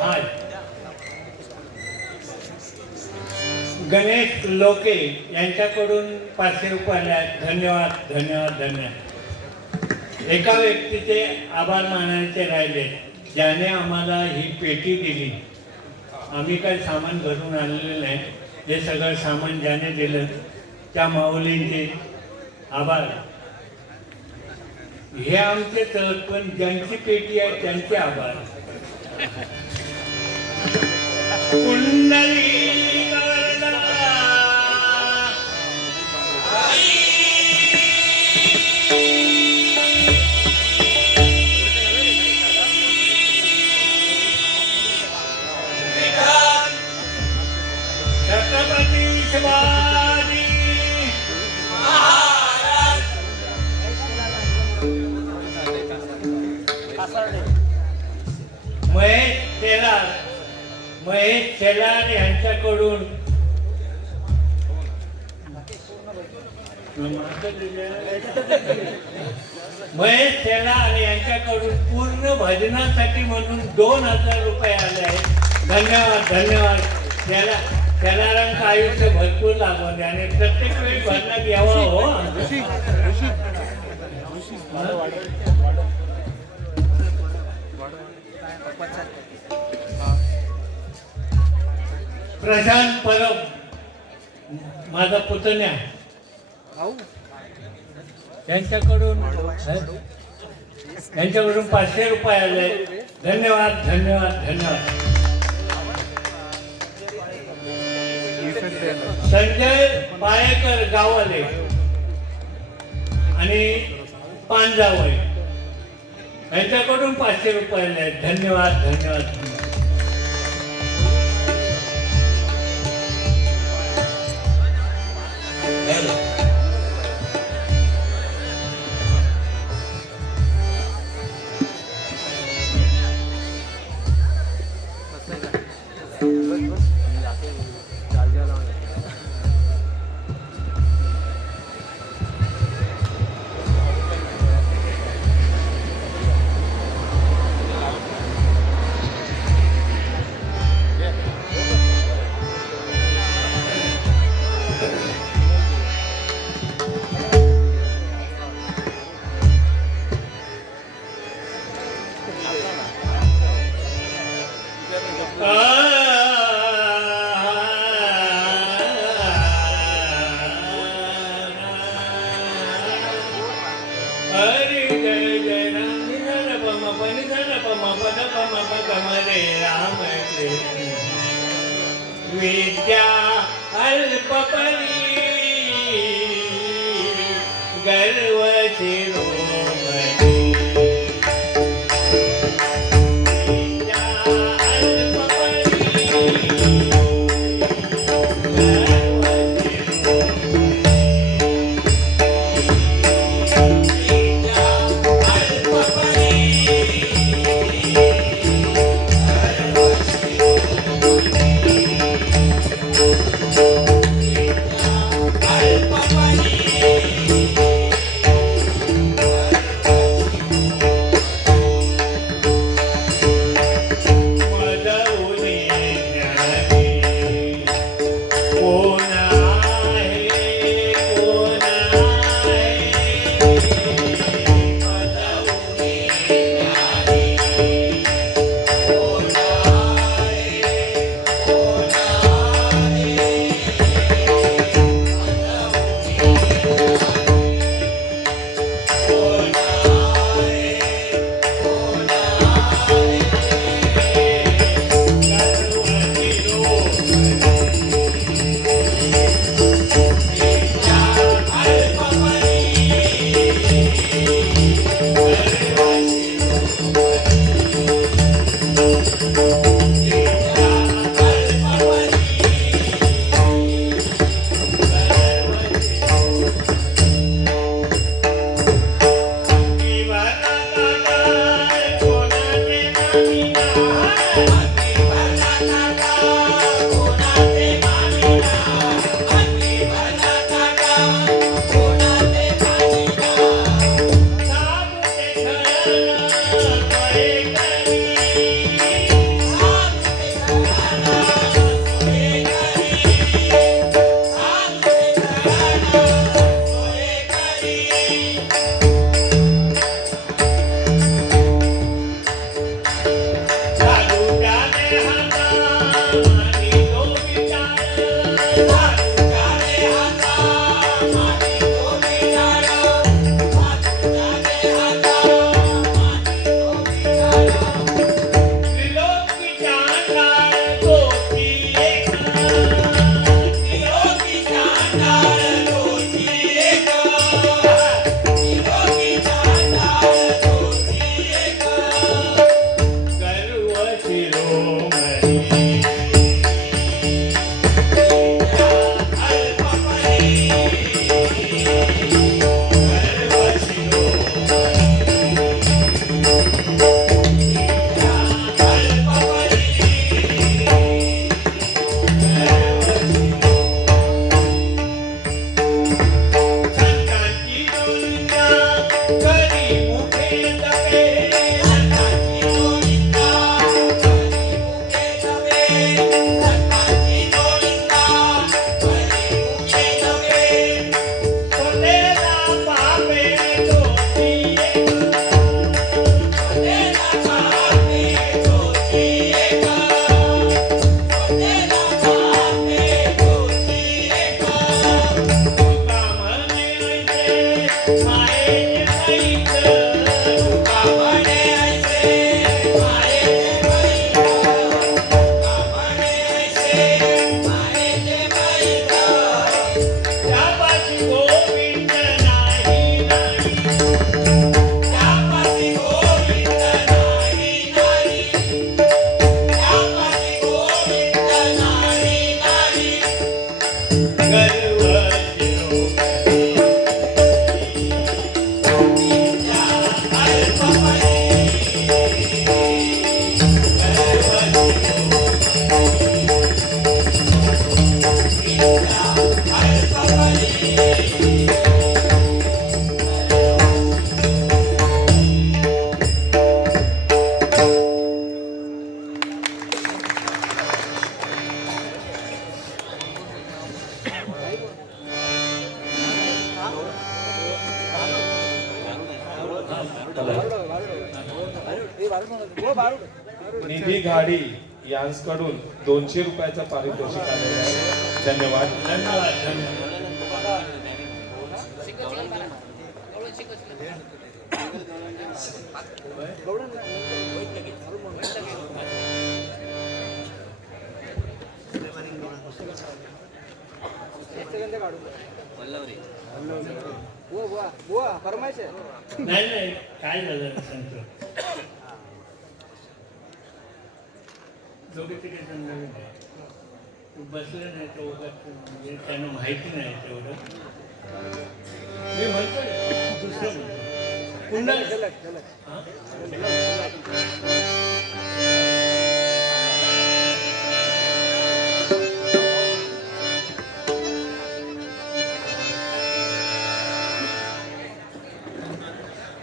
हा. गणेश लोके यांच्याकडून 500 रुपये आले आहेत. धन्यवाद धन्यवाद धन्यवाद. एका व्यक्तीचे आभार मानायचे राहिले ज्याने आम्हाला ही पेटी दिली. आम्ही काही सामान घरून आणलेलं नाही. हे सगळं सामान ज्याने दिलं त्या माऊलींचे आभार. हे आमचे तर पण ज्यांची पेटी आहे त्यांचे आभार. कुंडली छत्रपती शिवाजी महाराज. महेश शेलार यांच्याकडून पूर्ण भजनासाठी म्हणून 2000 रुपये आले आहेत. धन्यवाद धन्यवाद. शेलारांचं आयुष्य भरपूर लाभून द्या आणि प्रत्येक वेळी भजनात यावं हो. प्रशांत परब माझा पुतण्या यांच्याकडून 500 रुपये आले. धन्यवाद धन्यवाद धन्यवाद. संजय पाळेकर गावाले आणि पांजावळे यांच्याकडून 500 रुपये आले. धन्यवाद धन्यवाद. विद्या अल्पपरी गर्व शिरोमणी. विद्या अल्पपरी गर्व शिरोमणी. विद्या अल्पपरी निधी घाडी यांकडून 200 रुपयाचं पारितोषिक आलेलं आहे. धन्यवाद. धन्यवाद धन्यवाद. नाही नाही काय झालं सांगतो. दोघे तिथे नवीन आहे. तू बसलं नाही तर म्हणजे त्यांना माहिती नाही तेवढं. मी म्हणतोय दुसरं म्हणतो पुन्हा हां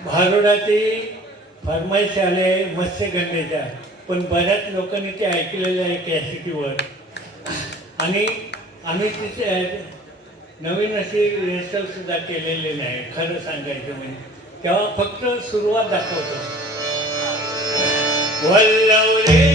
भारुडाची फरमाईश आले मत्स्यगंधेच्या, पण बऱ्याच लोकांनी ते ऐकलेलं आहे कॅसेटीवर. आणि आम्ही तिथे नवीन अशी रिहर्सल सुद्धा केलेली नाही खरं सांगायचं म्हणजे. तेव्हा फक्त सुरुवात दाखवतो. वल्लवरे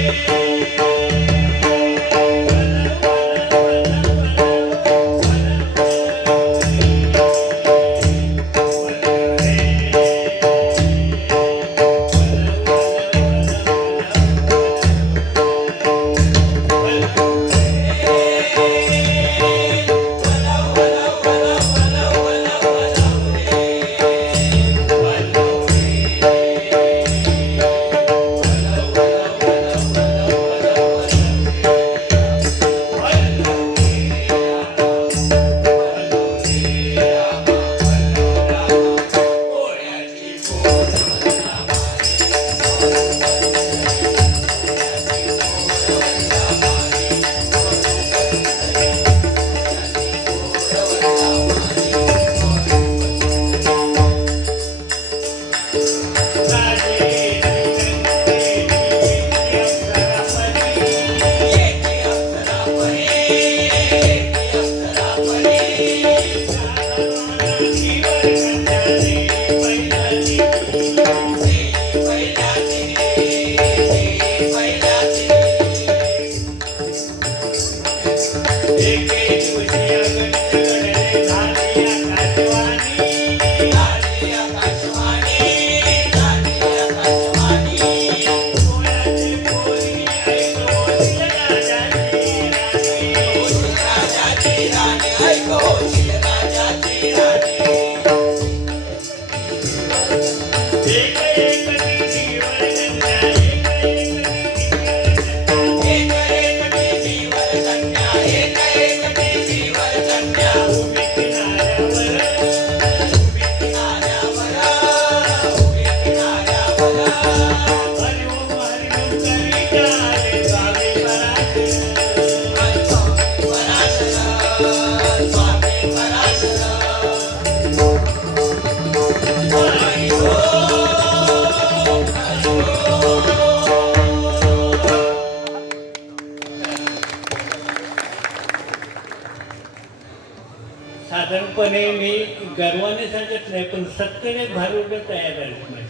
प्रामाणिकपणे मी गर्वाने सांगत नाही, पण 70 भारुड तयार आहेत माझे.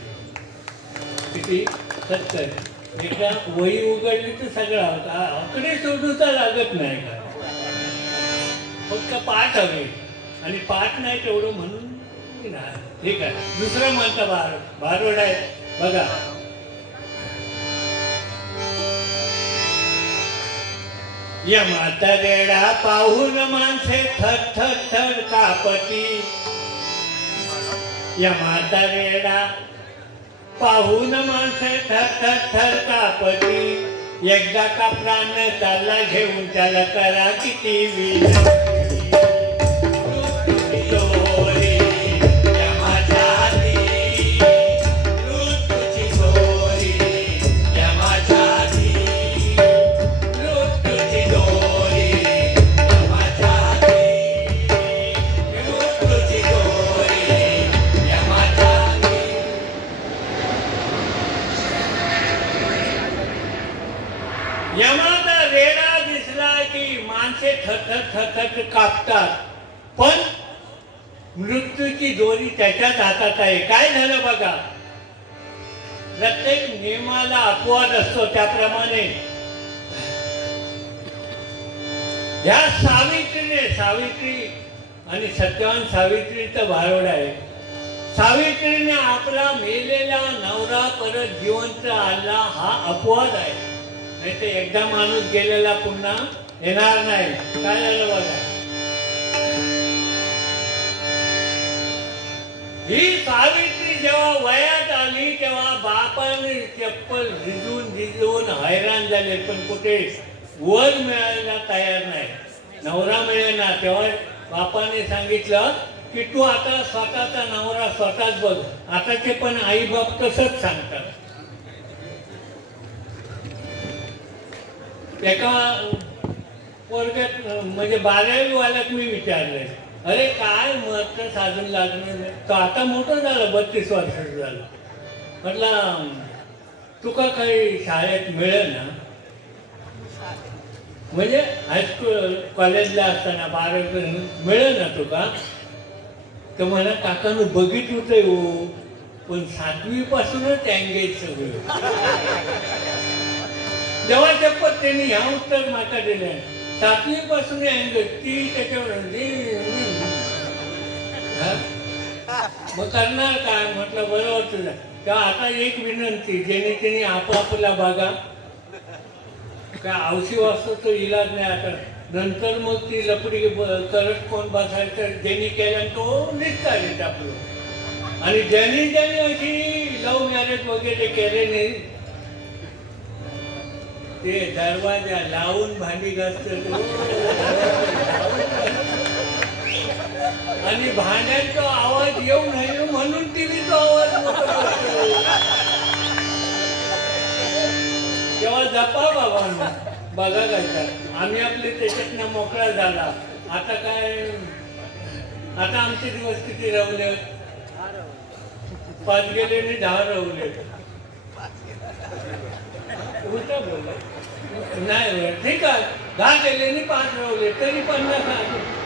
किती? 70. एकदा वही उघडली तर सगळं आकडे सोडूचा लागत नाही का, फक्त पाठ हवे आणि पाठ नाही तेवढं म्हणून ठीक आहे. दुसरं म्हणता भारुड आहे बघा. या म्हातारेडा पाहून माणसे थर थर थर कापती. या म्हातारेडा पाहून माणसे थर थर थर कापती. एकदा का प्राण त्याला घेऊन त्याला करा किती विनंती. यमाचा रेडा दिसला की माणसे थरथर थरथर कापतात, पण मृत्यूची दोरी त्याच्याच हातात आहे. काय झालं बघा, प्रत्येक नियमाला अपवाद असतो, त्याप्रमाणे ह्या सावित्री आणि सत्यवान सावित्रीचं भारुड आहे. सावित्रीने आपला मेलेला नवरा परत जिवंत आणला, हा अपवाद आहे. नाही तर एकदा माणूस गेलेला पुन्हा येणार नाही. काय झालं बघा, ही सावित्री जेव्हा वयात आली तेव्हा बापाने चप्पल झिजून हैराण झाले, पण कुठे वर मिळायला तयार नाही, नवरा मिळेना. तेव्हा बापाने सांगितलं की तू आता स्वतःचा नवरा स्वतःच बघ. आताचे पण आई बाप तसंच सांगतात. एका पोरग्यात म्हणजे 12वी वाल्यात मी विचारलंय, अरे काय मत साधून लागणार, तो आता मोठं झालं, 32 वर्षाचं झालं. म्हटलं तुका काही शाळेत मिळेल ना, म्हणजे हायस्कूल कॉलेजला असताना 12वी मिळेल ना तुका. तर मला काकानं बघितलं होतं हो, पण 7वी पासूनच एंगेज सगळं. जेव्हा शपथ त्यांनी ह्या उत्तर माका दिले, 7वी पासून एंगेज, ती त्याच्यावर मग करणार काय. म्हटलं बरोबर तुझा. तेव्हा आता एक विनंती, ज्याने त्यांनी आपापला बघा, काय औषधी वाचतो तो इलाज नाही. आता नंतर मग ती लपडी करत कोण बसायचं, ज्यांनी केलं तो निघतायच आपलं. आणि ज्यांनी अशी लव्ह मॅरेज वगैरे केले नाही, ते दरवाजा लावून भांडी घासत आणि भांड्यांचा आवाज येऊ नये म्हणून टीव्हीचा आवाज मोठा करतो. तेव्हा जपा बाबा बघा काय. आम्ही आपले त्याच्यातनं मोकळा झाला. आता काय, आता आमचे दिवस किती रवले, 5 गेले आणि 10 रवले. उलटा बोलला नाही, ठीक आहे, 10 गेले आणि 5 रवले, तरी 50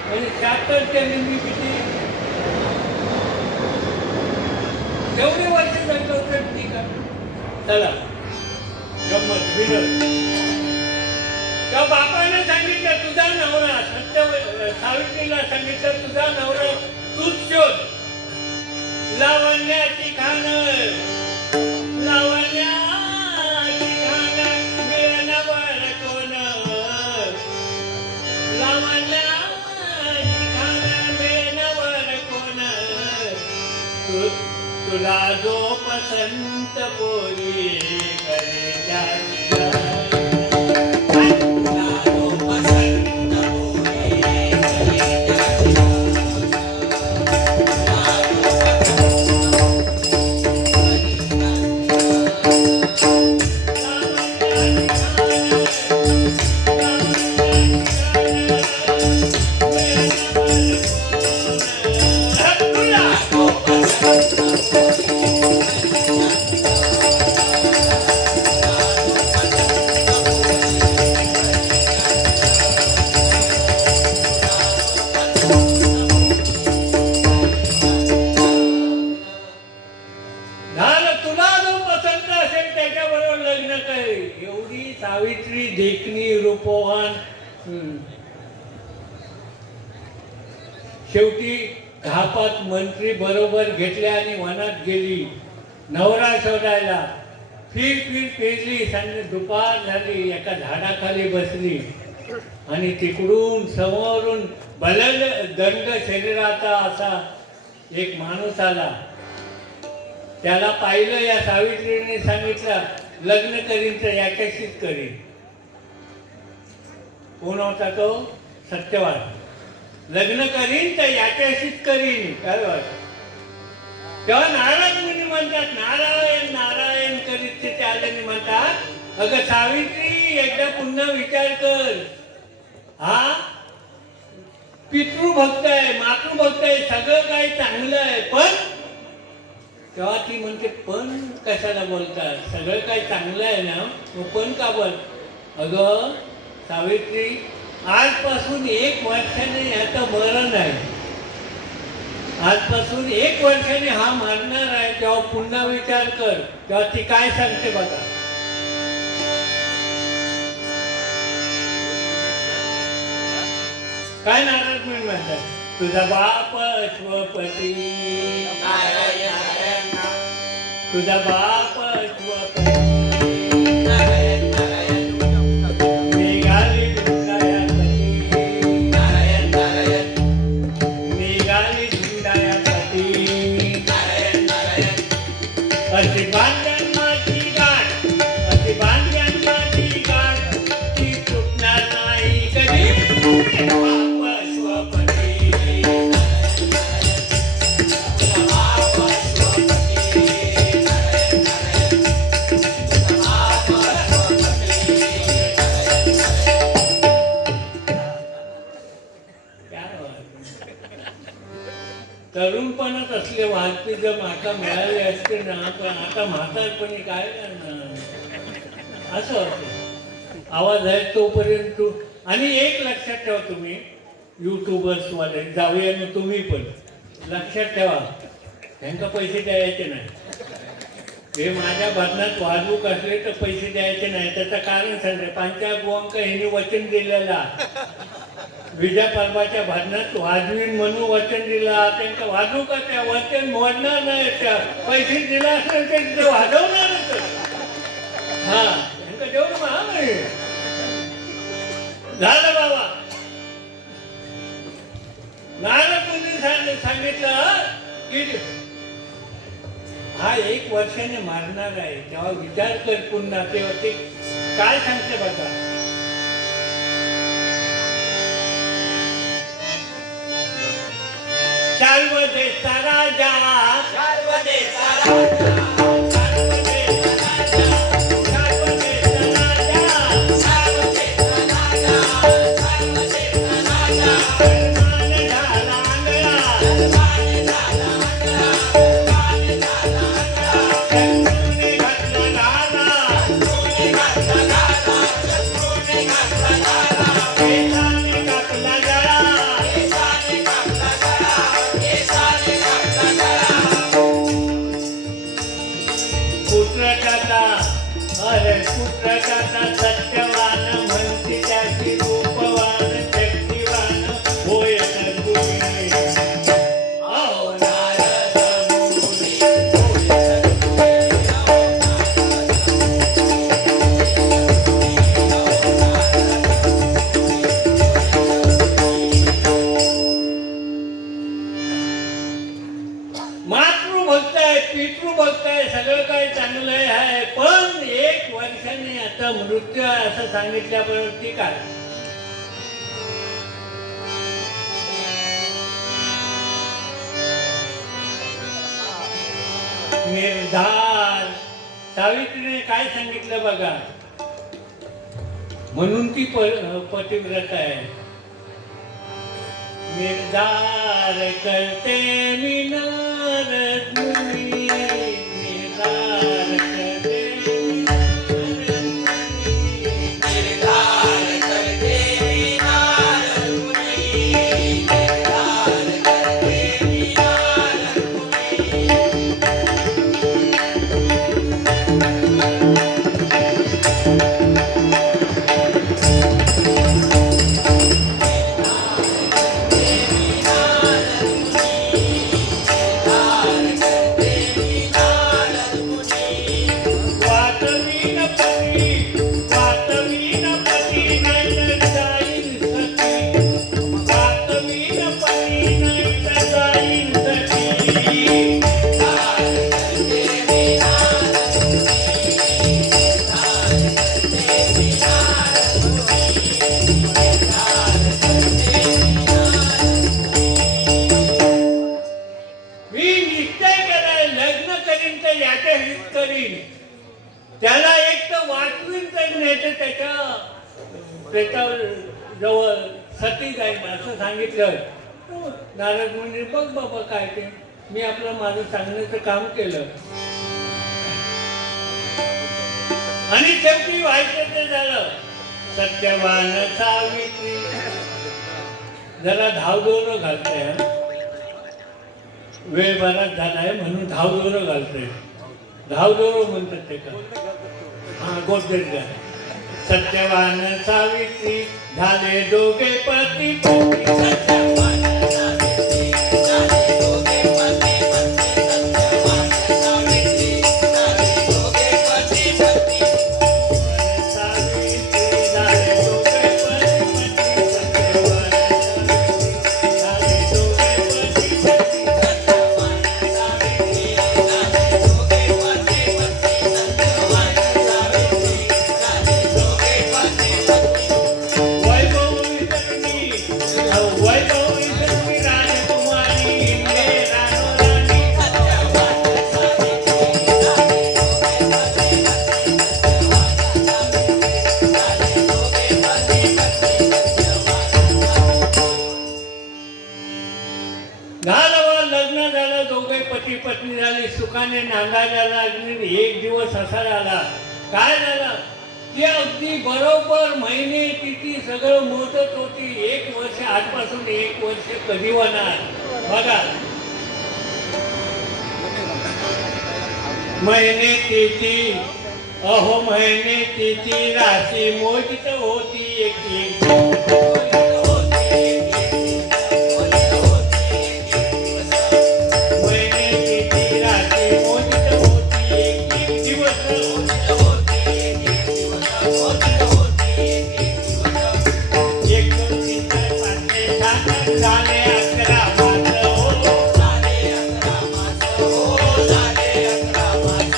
म्हणजे 76च्या निम्मी किती एवढे वर्ष जगलो तर ठीक आहे. चला गंमत विनोद. त्या बापाने सांगितलं तुझा नवरा, सावित्रीला सांगितलं तुझा नवरा तूच शोध. लावण्याची खाण मिळणार कोण, लावण्याची खाण मिळणार कोण. तुला जो पसंत पोरी करे जाती. लग्न करे एवढी सावित्री देखणी रूपवान. शेवटी घापात मंत्री बरोबर घेतले आणि वनात गेली नवरा शोधायला. फिरली दुपार झाली. एका झाडाखाली बसली आणि तिकडून समोरून बलल दंड शरीराचा असा एक माणूस आला. त्याला पाहिलं. या सावित्रीने सांगितलं लग्न करीन तर याच्याशीच करीन. कोण होता तो? सत्यवान. लग्न करीन तर याच्याशीच करीन. काय वाटत? तेव्हा नारद मुनी म्हणतात नारायण नारायण करीत ते आल्याने म्हणतात अगं सावित्री एकदा पुन्हा विचार कर. हा पितृभक्त आहे, मातृभक्त आहे, सगळं काही चांगलं आहे. पण तेव्हा ती म्हणते पण कशाला बोलतात? सगळं काही चांगलं आहे ना, मग पण का बोल? अगं सावित्री आजपासून 1 वर्षाने याचं मरण आहे. आजपासून 1 वर्षाने हा मरणार आहे. तेव्हा पुन्हा विचार कर. तेव्हा ती काय सांगते बघा. काय नाराज म्हणतात? तुझा बाप अश्वपती, तुझा बाप अश्वपती निघाली झुंडायापती, निघाली झुंडायापती. अशी बांधण माझी गाठ, अशी बांधण माझी गाठ, ती तुटणार नाही कधी. बाप अश्वपती, बाप अश्वपती, बाप अश्वपती. तरुणपणात असले वाहतूक जर माका मिळाले असते ना, पण आता म्हातारपणी काय करणार असं होतं. आवाज आहे तोपर्यंत. आणि एक लक्षात ठेवा तुम्ही युट्यूबर्स वाले जाऊया ना, तुम्ही पण लक्षात ठेवा त्यांना पैसे द्यायचे नाही. हे माझ्या भजनात वाजवूक असले तर पैसे द्यायचे नाही. त्याचं कारण सांगते. पंचागोंक हिने वचन दिलेला विजय पर्वाच्या भजनात वाजवीन म्हणून वचन दिला. त्यांना वाजवू का? त्या वचन मोडणार नाही. त्या पैसे दिला असेल ते तिथे वाजवणारच. हा त्यांना जेवढं महाग आहे झालं बाबा. नारद मुनी सांगितलं की हा 1 वर्षाने मारणार आहे. तेव्हा विचार कर पुन्हा. तेव्हा ते काय सांगते बघा. सर्व देशा राजा, सर्व देशा राजा, सर्व देशा राजा, सर्व देशा राजा, सर्व देशा राजा, सर्व देशा राजा. सन्मान झाला आंधळा, सन्मान झाला आंधळा, सन्मान झाला आंधळा. शत्रूने घातला घाला, शत्रूने घातला घाला, शत्रूने घातला घाला. केसाने कापला गळा, केसाने कापला गळा, केसाने कापला गळा. पुत्रकाचा, अरे पुत्रकाचा सत्यवान म्हणती त्याची रूपवान शक्तिवान होय सद्गुणी. अहो नारद मुनी, होय सद्गुणी. अहो नारद मातृभक्त आहे, पितृभक्त आहे, सगळं काही चांगलं आहे. पण 1 वर्षाने आता मृत्यू आहे असं सांगितल्याबरोबर ती काय निर्धार. सावित्रीने काय सांगितलं बघा. म्हणून ती पतिव्रत आहे. निर्धार करते मी नारद मुनी, निर्धार करते मी नारद मुनी, निर्धार करते मी नारद मुनी, निर्धार करते मी नारद मुनी. मी निश्चय केलाय लग्न करीन तर याच्या हित करीन. त्याला एक तर वाचवीन तर नाही तर त्याच्या जवळ सती जाईल असं सांगितलं. नारद म्हणजे बघ बाबा काय ते मी आपलं माझं सांगण्याचं काम केलं आणि शेवटी व्हायचं ते झालं. सत्यवान सावित्री जरा धावदोर घालते. वेळ बराच झालाय म्हणून धावदोर घालते. धावदोर म्हणतात ते का हा गोदरेज. सत्यवान सावित्री झाले दोघे पती पत्नी. सत्यवान सावित्री झाले दोघे पती पत्नी. सत्यवान सावित्री झाले दोघे पती पत्नी. सावित्री झाले दोघे पती पत्नी. सत्यवान सावित्री झाले दोघे पती पत्नी. सत्यवान सावित्री झाले दोघे पती पत्नी. सत्यवान सावित्री झाले दोघे पती पत्नी. वैभव वितरणी राजकुमारी इंद्रे रानोराणी. सत्यवान सावित्री झाले दोघे पती पत्नी. सत्यवान सावित्री झाले दोघे पती पत्नी. झालं लग्न झालं दोघे पती पत्नी झाली सुखाने नांदायला लागली. एक दिवस असा झाला काय झालं ती अगदी बरोबर महिने तिथी सगळं मोजत होती. 1 वर्ष आजपासून 1 वर्ष कधी होणार बघा. महिने तिथी अहो महिने तिथी राशी मोजित होती. एक महिने तिथी राशी मोजित होती. एक दिवस एक दोन तीन चार पाच छे सात झाले 11 मास. हो झाले 11 मास. हो झाले 11 मास.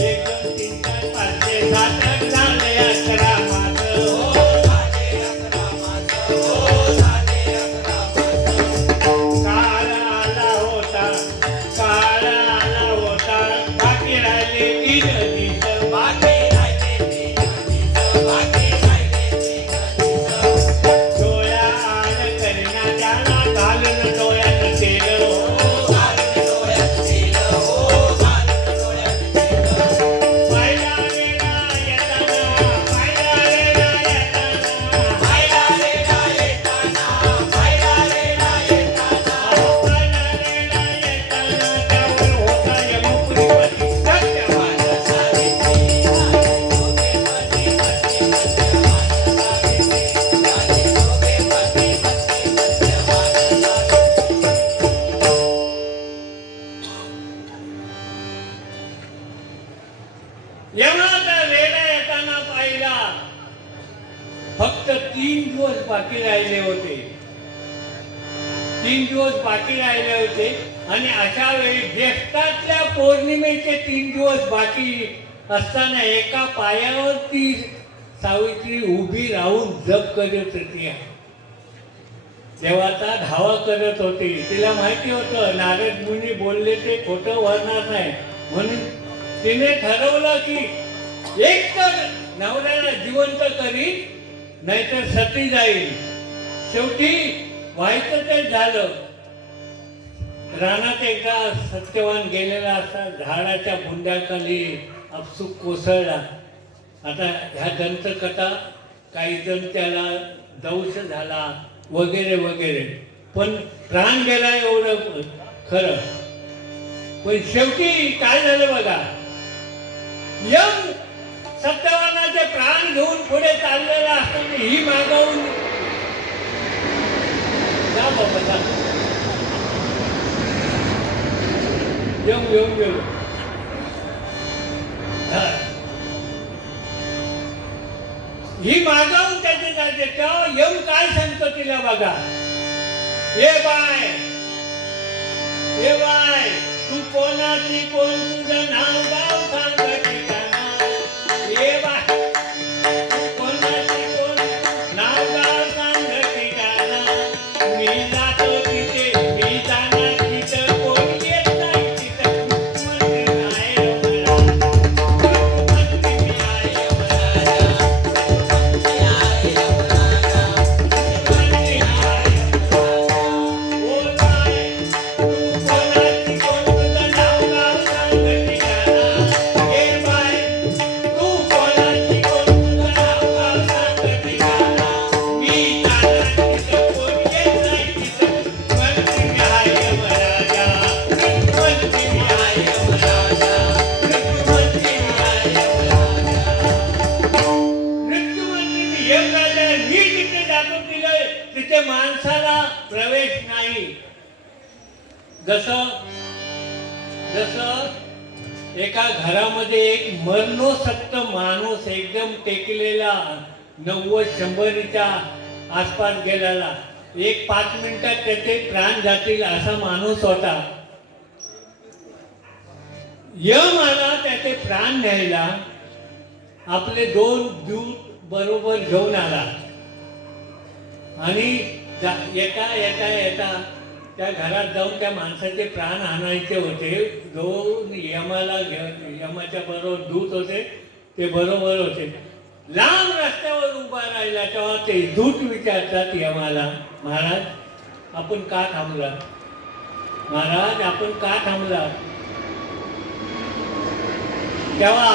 एक दोन तीन चार पाच छे सात झाले 11 मास. हो झाले 11 मास. हो झाले 11 मास. काळ आला होता काळ आला होता बाकी राहिले 3 दिवस. बाकी राहिले 3 दिवस. बाकी राहिले 3 दिवस. डोळ्या आड करीना त्याला घालून डोळ्यात तेल. हो घालून डोळ्यात तेल. हो घालून डोळ्यात तेल. पाहिला रेडा येताना पाहिला रेडा येताना पाहिला रेडा येताना पाहिला रेडा येताना. अहो पाहिला रेडा येताना त्यावर होता यमपुरीपती. सत्यवान सावित्री झाले दोघे पती पत्नी. सत्यवान सावित्री झाले दोघे पती पत्नी. सत्यवान यमनाचा रेडा येताना पाहिला. फक्त 3 दिवस बाकी राहिले होते. 3 दिवस बाकी राहिले होते आणि अशा वेळी ज्येष्ठातल्या पौर्णिमेचे 3 दिवस बाकी असताना एका पायावर ती सावित्री उभी राहून जप करत होती. देवाचा धावा करत होती. तिला माहिती होतं नारद मुनी बोलले ते खोटं होणार नाही म्हणून तिने ठरवलं की एक तर नवऱ्याला जिवंत करीन नाहीतर सती जाईल. शेवटी व्हायचं ते झालं. रानात एकदा सत्यवान गेलेला असा झाडाच्या बुंद्याखाली आपसूक कोसळला. आता ह्या दंतकथा काही जण त्याला दंश झाला वगैरे वगैरे पण प्राण गेला एवढं खरं. पण शेवटी काय झालं बघा. यम सत्यवानाचे प्राण घेऊन पुढे चाललेला असताना ही मागावून जा बाबा जा. यम येऊन गेलो. ही मागावून त्याचे जाते तेव्हा यम काय सांगतो तिला बघा. ये बाय तू कोणाची कोण तुझं नाव गाव सांग ठिकाणा. ये बाय तिथे माणसाला प्रवेश नाही. जसं एका घरामध्ये एक मरणोसक्त माणूस एकदम टेकलेला 90-100च्या आसपास गेलेला, एक 5 मिनिटात त्याचे प्राण जातील असा माणूस होता. यम आला त्याचे प्राण न्यायला. आपले 2 दूत बरोबर घेऊन आला आणि येता त्या घरात जाऊन त्या माणसाचे प्राण आणायचे होते. 2 यमाच्या बरोबर दूत होते, ते बरोबर होते. लांब रस्त्यावर उभा राहिला तेव्हा ते दूत विचारतात यमाला, महाराज आपण का थांबला? महाराज आपण का थांबला? तेव्हा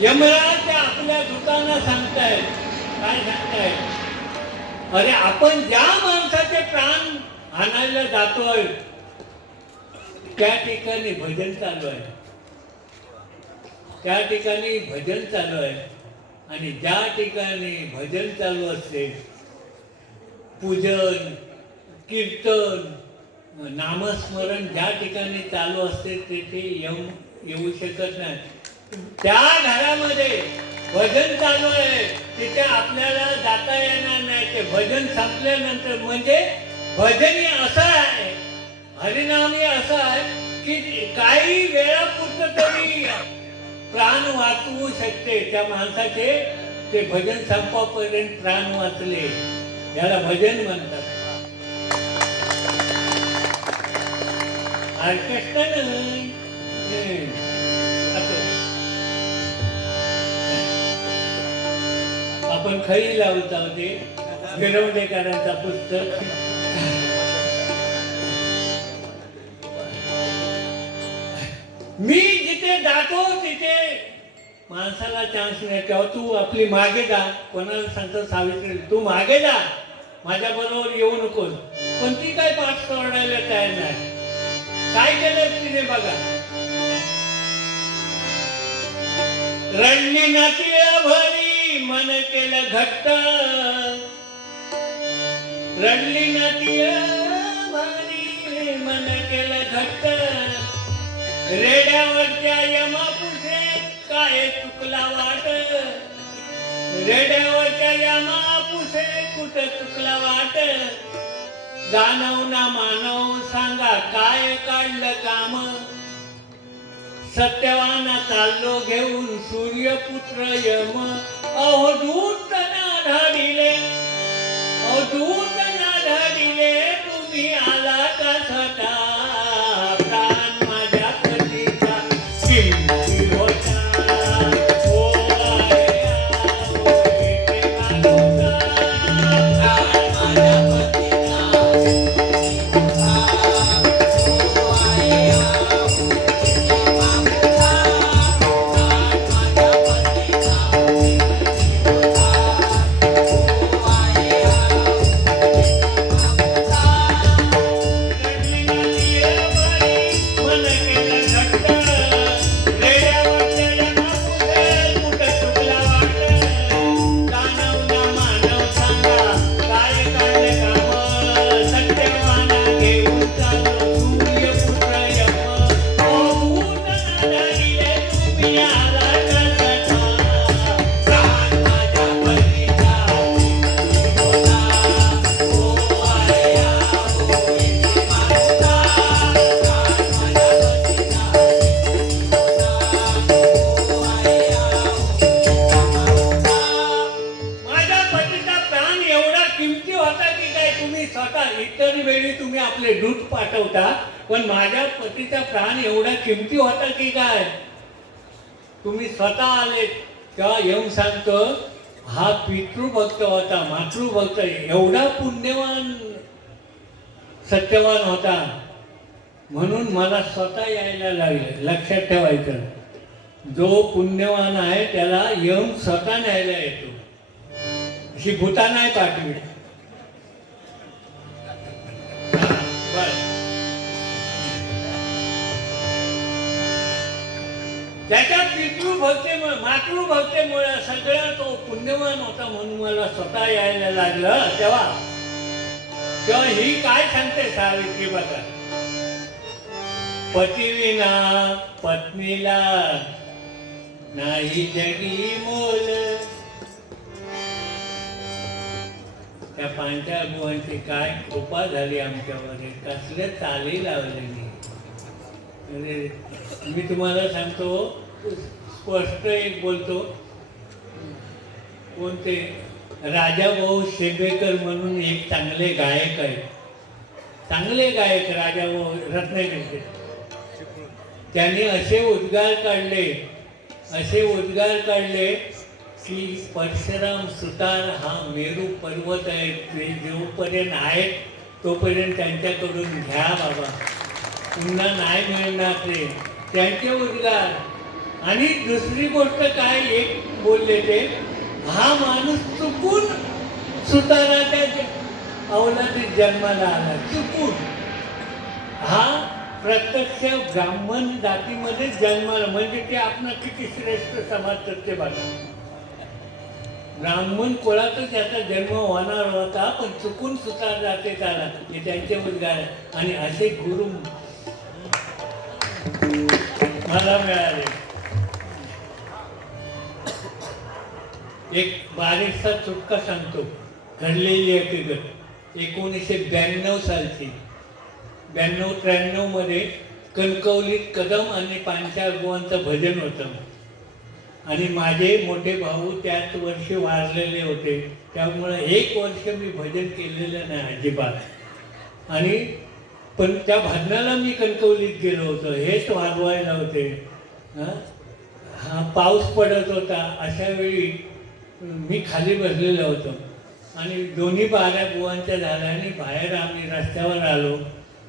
यमराज त्या आपल्या दूतांना सांगतायत, काय सांगतायत? अरे आपण ज्या माणसाचे प्राण आणायला जातोय त्या ठिकाणी भजन चालू आहे, त्या ठिकाणी भजन चालू आहे. आणि ज्या ठिकाणी भजन चालू असते, पूजन कीर्तन नामस्मरण ज्या ठिकाणी चालू असते तिथे येऊ शकत नाही. त्या घरामध्ये भजन चालू आहे, तिथे आपल्याला जाता येणार नाही. ते भजन संपल्यानंतर, म्हणजे भजन हे असं आहे, हरिनाम हे असं आहे की काही वेळापुरतं तरी प्राण वाचवू शकते त्या माणसाचे. ते भजन संपापर्यंत प्राण वाचले, याला भजन म्हणतात. ऑर्केस्ट्रा नाही. आपण खरी लावत होते गिरवडेकरांचा पुस्तक. मी जिथे जातो तिथे माणसाला चान्स नाही. तेव्हा तू आपली मागे जा. कोणाला सांगतो सावित्री तू मागे जा, माझ्या बरोबर येऊ नकोस. पण ती काय पाठ सोडायला तयार नाही. काय केलं तिने बघा. रडली नाती भरी मन केलं घट्ट, रडली नाती भरी मन केलं घट्ट. रेड्यावरच्या यमापुसे काय चुकला वाट, रेड्यावरच्या यमापुसे कुठं चुकला वाट. दानव ना मानव सांगा काय काढलं काम, सत्यवाना चाललो घेऊन सूर्यपुत्र यम. अहो दूत ना धाडिले, अहो दूत ना धाडिले, तुम्ही आला का सटा. प्राण माझ्या पतीचा किमती होता, ओ आया, ओ विटेवा नव्हता. प्राण माझ्या पतीचा किमती होता, ओ आया, दूत पाठवता, पण माझ्या पतीचा प्राण एवढा किमती होता की काय? तुम्ही स्वतः आले तेव्हा येऊन सांगतो हा पितृभक्त होता, मातृभक्त, एवढा पुण्यवान सत्यवान होता म्हणून मला स्वतः यायला लागले. लक्षात ठेवायचं, जो पुण्यवान आहे त्याला यम स्वतः न्यायला येतो, अशी भूता नाही पाठवी. त्याच्या पितृभक्तीमुळे मातृभक्तीमुळे सगळा तो पुण्यवान होता म्हणून मला स्वतः यायला लागलं. तेव्हा तेव्हा ही काय सांगते सावित्री बघा, पतिविना पत्नीला नाही जगी मोल. त्या पांचाळगुहांची काय कृपा झाली आमच्यावर, कसले चाली लावलेली. म्हणजे मी तुम्हाला सांगतो, स्पष्ट एक बोलतो, कोणते राजाभाऊ शेबेकर म्हणून एक चांगले गायक आहेत, चांगले गायक राजाभाऊ रत्नागिरीचे. त्यांनी असे उद्गार काढले की परशुराम सुतार हा मेरू पर्वत आहे, ते जोपर्यंत आहेत तोपर्यंत त्यांच्याकडून घ्या बाबा, पुन्हा नाही मिळणार ते, त्यांचे उद्गार. आणि दुसरी गोष्ट काय एक बोलले ते, हा माणूस चुकून सुताराच्या अवलादीत जन्माला आला, चुकून. हा प्रत्यक्ष ब्राह्मण जातीमध्ये जन्माला, म्हणजे ते आपण किती श्रेष्ठ समाज ते बघा. ब्राह्मण कुळातच त्याचा जन्म होणार होता, पण चुकून सुतार जाते त्याला, हे त्यांचे उद्गार. आणि असे गुरु मला मिळाले. एक बारीकसा चुटका सांगतो, घडलेली हकीकत. 1992 सालची, 92-93 मध्ये कणकवलीत कदम आणि पांचाळगुहांचं भजन होतं. आणि माझे मोठे भाऊ त्याच वर्षी वारलेले होते, त्यामुळे 1 वर्ष मी भजन केलेलं नाही अजिबात. आणि पण त्या भजनाला मी कणकवलीत गेलो होतो, हेच वाजवायला होते. हा पाऊस पडत होता, अशा वेळी मी खाली बसलेलो होतो आणि दोन्ही बाऱ्या बुवांच्या झाडाने बाहेर आम्ही रस्त्यावर आलो.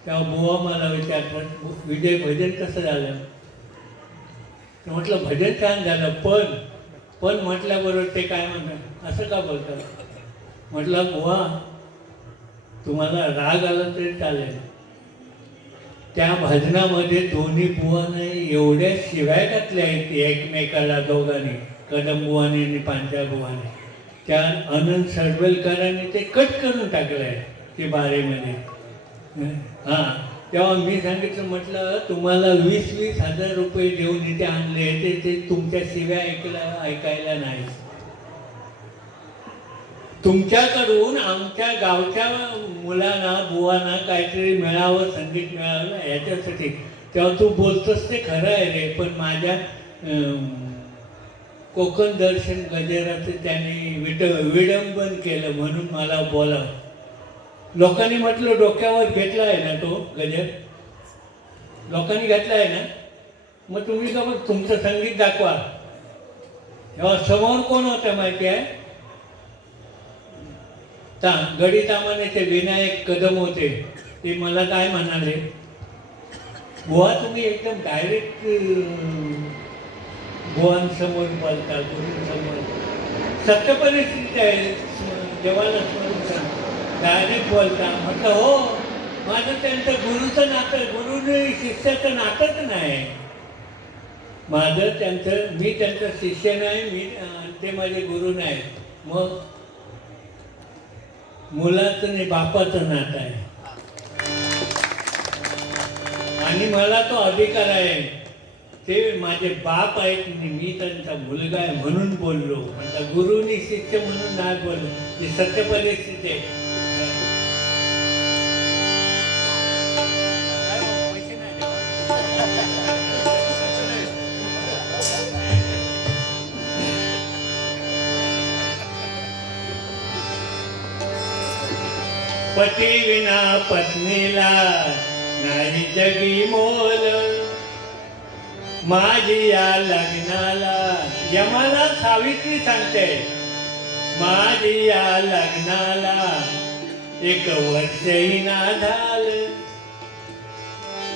तेव्हा बुवा मला विचारतात, विजय भजन कसं झालं? म्हटलं भजन छान झालं, पण म्हटल्याबरोबर ते काय म्हणतात, असं का बोलतात? म्हटलं बुवा तुम्हाला राग आला तरी चालेल, त्या भजनामध्ये दोन्ही बुवाने एवढ्या शिवाय घातल्या आहेत एकमेकाला, दोघांनी, कदम बुवाने आणि पांचाळ बुवाने. त्या अनंत सडवलकरांनी ते कट करून टाकलं आहे ते बारेमध्ये. हां, तेव्हा मी सांगितलं, म्हटलं तुम्हाला 20-20 हजार रुपये देऊन इथे आणले, ते तुमच्या शिव्या ऐकायला नाही. तुमच्याकडून आमच्या गावच्या मुलांना बुवांना काहीतरी मिळावं, संगीत मिळावं याच्यासाठी. तेव्हा तू बोलतोस ते खरं आहे रे, पण माझ्या कोकण दर्शन गजराचं त्यांनी विडंबन केलं म्हणून मला बोलावं. लोकांनी म्हटलं डोक्यावर घेतला आहे ना तो गजर, लोकांनी घेतला आहे ना, मग तुम्ही का मग तुमचं संगीत दाखवा. तेव्हा समोर कोण होतं माहिती आहे? गडी तामानेचे विनायक कदम होते. ते मला काय म्हणाले, बुवा तुम्ही एकदम डायरेक्ट बुवांसमोर बोलता, गुरुंसमोर, सत्य परिस्थिती आहे, देवाला स्मरून सांग, डायरेक्ट बोलता. म्हटलं हो, माझं त्यांचं गुरुचं नातं, गुरुने शिष्याचं नातंच नाही. माझं त्यांचं, मी त्यांचा शिष्य नाही, मी ते माझे गुरु नाही. मग मुलाचं नाही बापाचं नातं आहे. आणि मला तो अधिकार आहे, ते माझे बाप आहेत, मी त्यांचा मुलगा आहे म्हणून बोललो. म्हणजे गुरुनी शिष्य म्हणून नाही बोललो, ही सत्य परिस्थिती आहे. पती विना पत्नीला नाही जगी मोल. माझी या लग्नाला, यमाला सावित्री सांगते, माझी या लग्नाला 1 वर्षही ना झालं.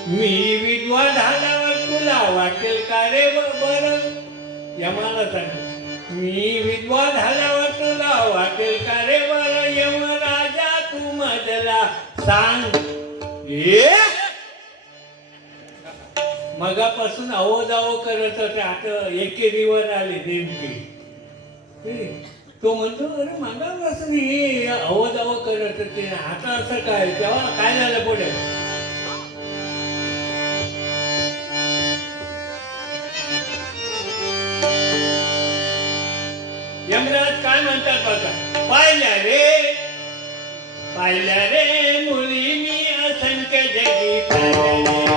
मी विधवा झाल्यावर तुला वाटेल का रे बरं? यमाला सांगते, मी विधवा झाल्यावर तुला वाटेल का रे बरं? यम राजा तू मजला सांग. मगापासून अहो जावो करत होते, आता एकेरीवर आले नेमकी. तो म्हणतो अरे मागापासून हे अवजावं करत ते आता असं काय तेव्हा काय झालं पुढे यमराज काय म्हणतात बघा पाहिल्या रे मुली मी असंख्य जगी पाहिल्या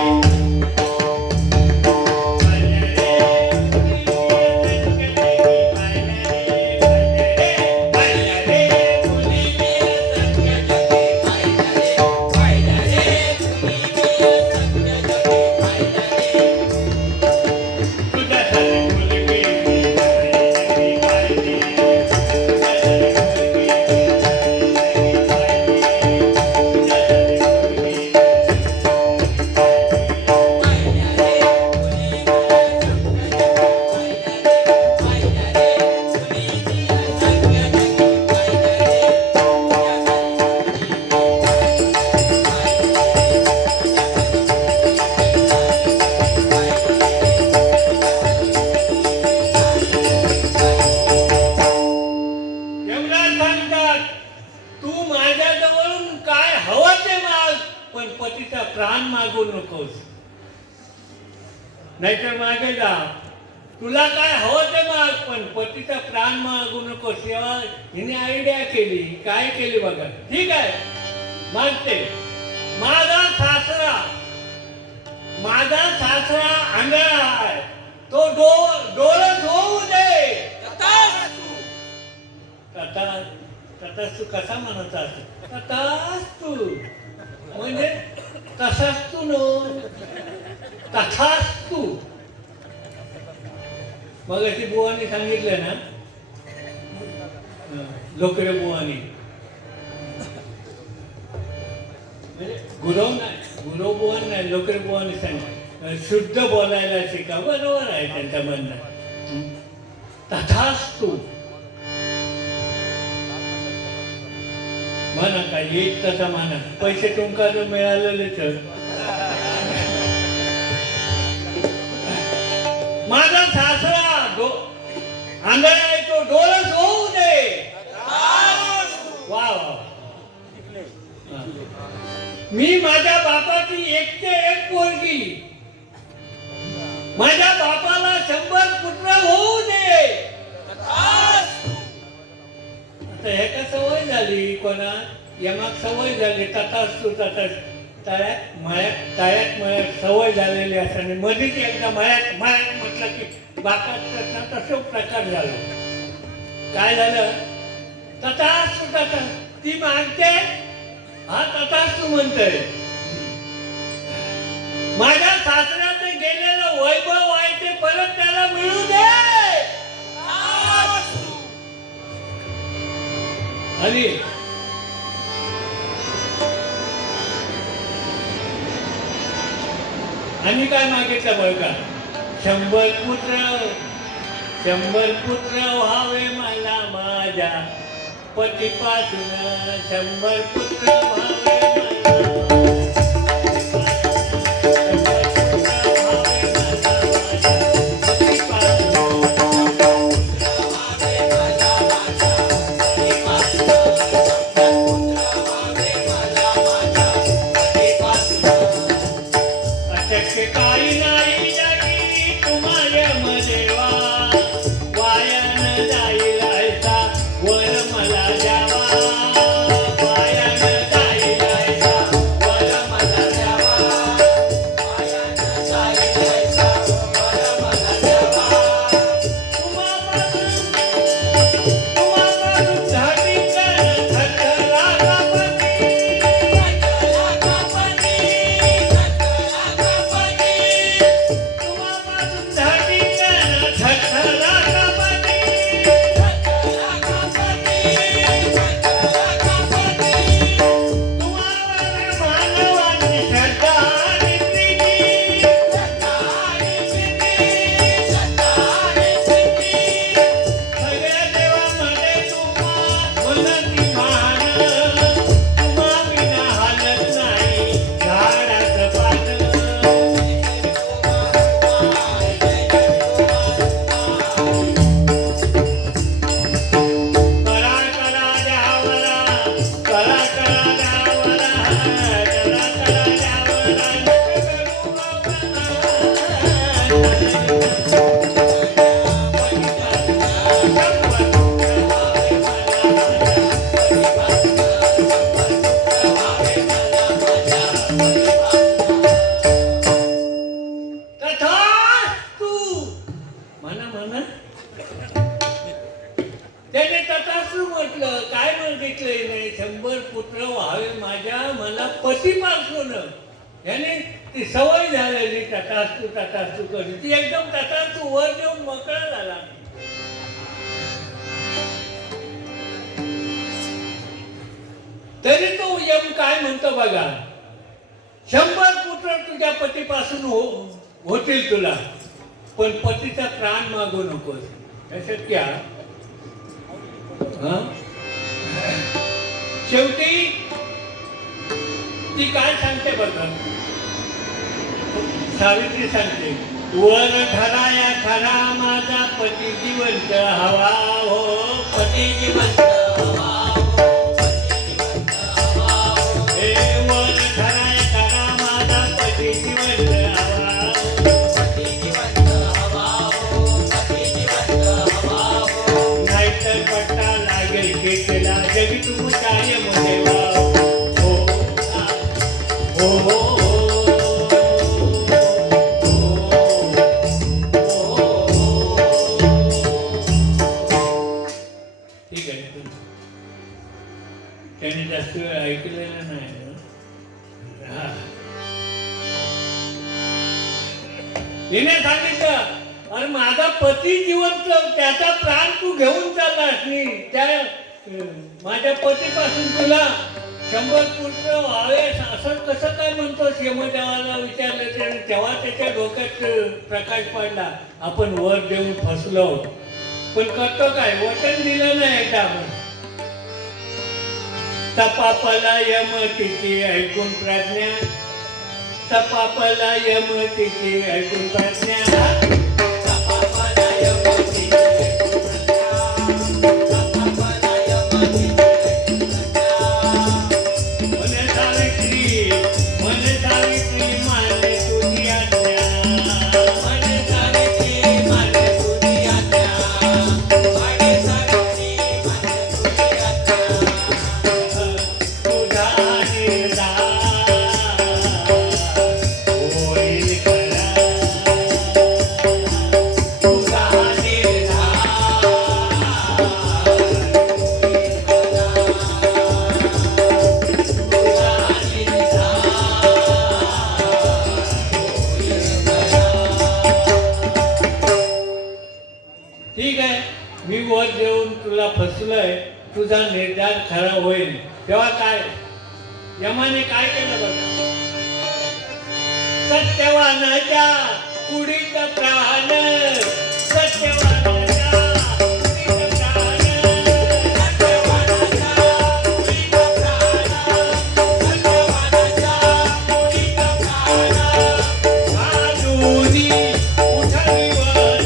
प्राण मागू नकोस नाहीतर मागे जा तुला काय हवं ते माग पण पतीचा प्राण मागू नकोस तेव्हा हिने आयडिया केली काय केली बघा ठीक आहे मागते माझा सासरा आंधळा आहे तो डोळं होऊ दे तू कसा म्हणत तू म्हणजे तसाच तू नो तथाच तू मग अशी बुवानी सांगितलं ना लोकरे बुवानी म्हणजे गुरव बुवान नाही लोकरे बुवानी सांग शुद्ध बोलायला शिका बरोबर आहे त्यांचं म्हणणं तथाच तू म्हणा काय येत तसा म्हणा पैसे तुमका जर मिळालेले तर माझा सासरा आंधळा आहे तो डोळस होऊ दे वा मी माझ्या बापाची एकटे एक पोरगी माझ्या बापाला 100 पुत्र होऊ दे हे का सवय झाली कोणा यमाक सवय झाली तथाच तू तथाच तळ्यात मळ्यात सवय झालेली असताना मध्येच एकदा मळ्यात म्हटलं की बाकात तसं प्रकार झाला काय झालं तथाच तू तथाच ती मागते हा तथाच तू म्हणतोय माझ्या सासऱ्याने गेलेलं वैभव आहे ते परत त्याला मिळू दे आणि काय मागितलं बघा 100 पुत्र व्हावे मला माझ्या पतीपासून 100 पुत्र व्हावे वर मला जावा वायान जाईल म्हटलं काय म्हटलंय नाही 100 पुत्र व्हावे माझ्या मला पतीपासून याने ती सवय झालेली तथास्तु करी ती एकदम तथास्तु वर देऊन मोकळा झाला. तरी तो यम काय म्हणतो बघा 100 पुत्र तुझ्या पतीपासून होतील तुला पण पतीचा प्राण मागू नकोस. हे शक्य शेवटी ती काय सांगते बघा सावित्री सांगते वर ठराया खरा माझा पती जिवंत हवा हो पती जिवंत हवा हो हे वर ठराया खरा माझा पती जिवंत हवा नाहीतर पट्टा लागेल घेतला जगी तुम काय देवा हो हो हो ठीक आहे त्याने जास्त वेळ ऐकलेलं नाही हिने सांगितलं अरे माझा पती जिवंत त्याचा प्राण तू घेऊन चाललास मी त्या माझ्या पतीपासून तुला 100 पुत्र व्हावे असं कसं काय म्हणतोस यमदेवाला विचारलं तेव्हा त्याच्या डोक्यात प्रकाश पडला आपण वर देऊन फसलो पण करतो काय वचन दिलं नाही एकदा आपण तपापला यमतीची ऐकून प्रज्ञा तपापला यमतीची ऐकून प्रज्ञा ठीक आहे मी वर देऊन तुला फसलोय तुझा निर्धार खरा होईल तेव्हा काय यमाने काय केलं बघा सत्यवानाच्या कुडीत प्राण सत्यवानाच्या कुडीत प्राण सत्यवानाच्या कुडीत प्राण घालूनी उठली वर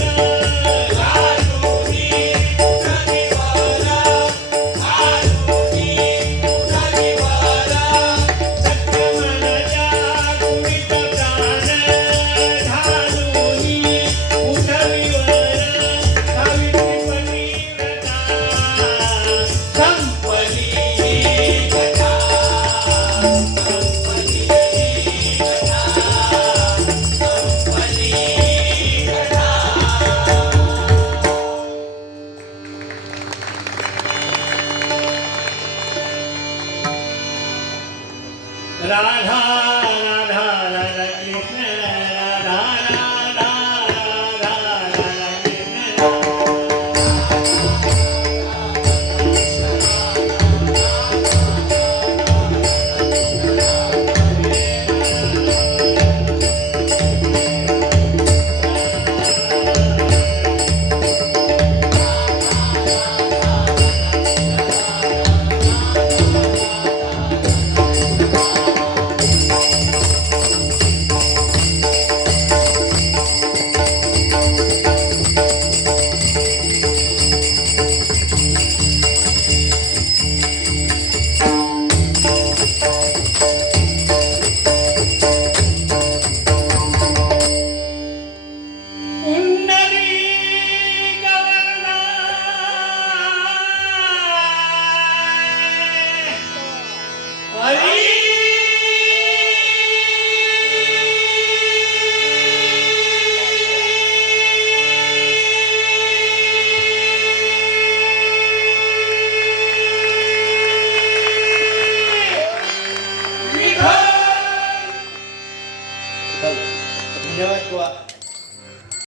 राधा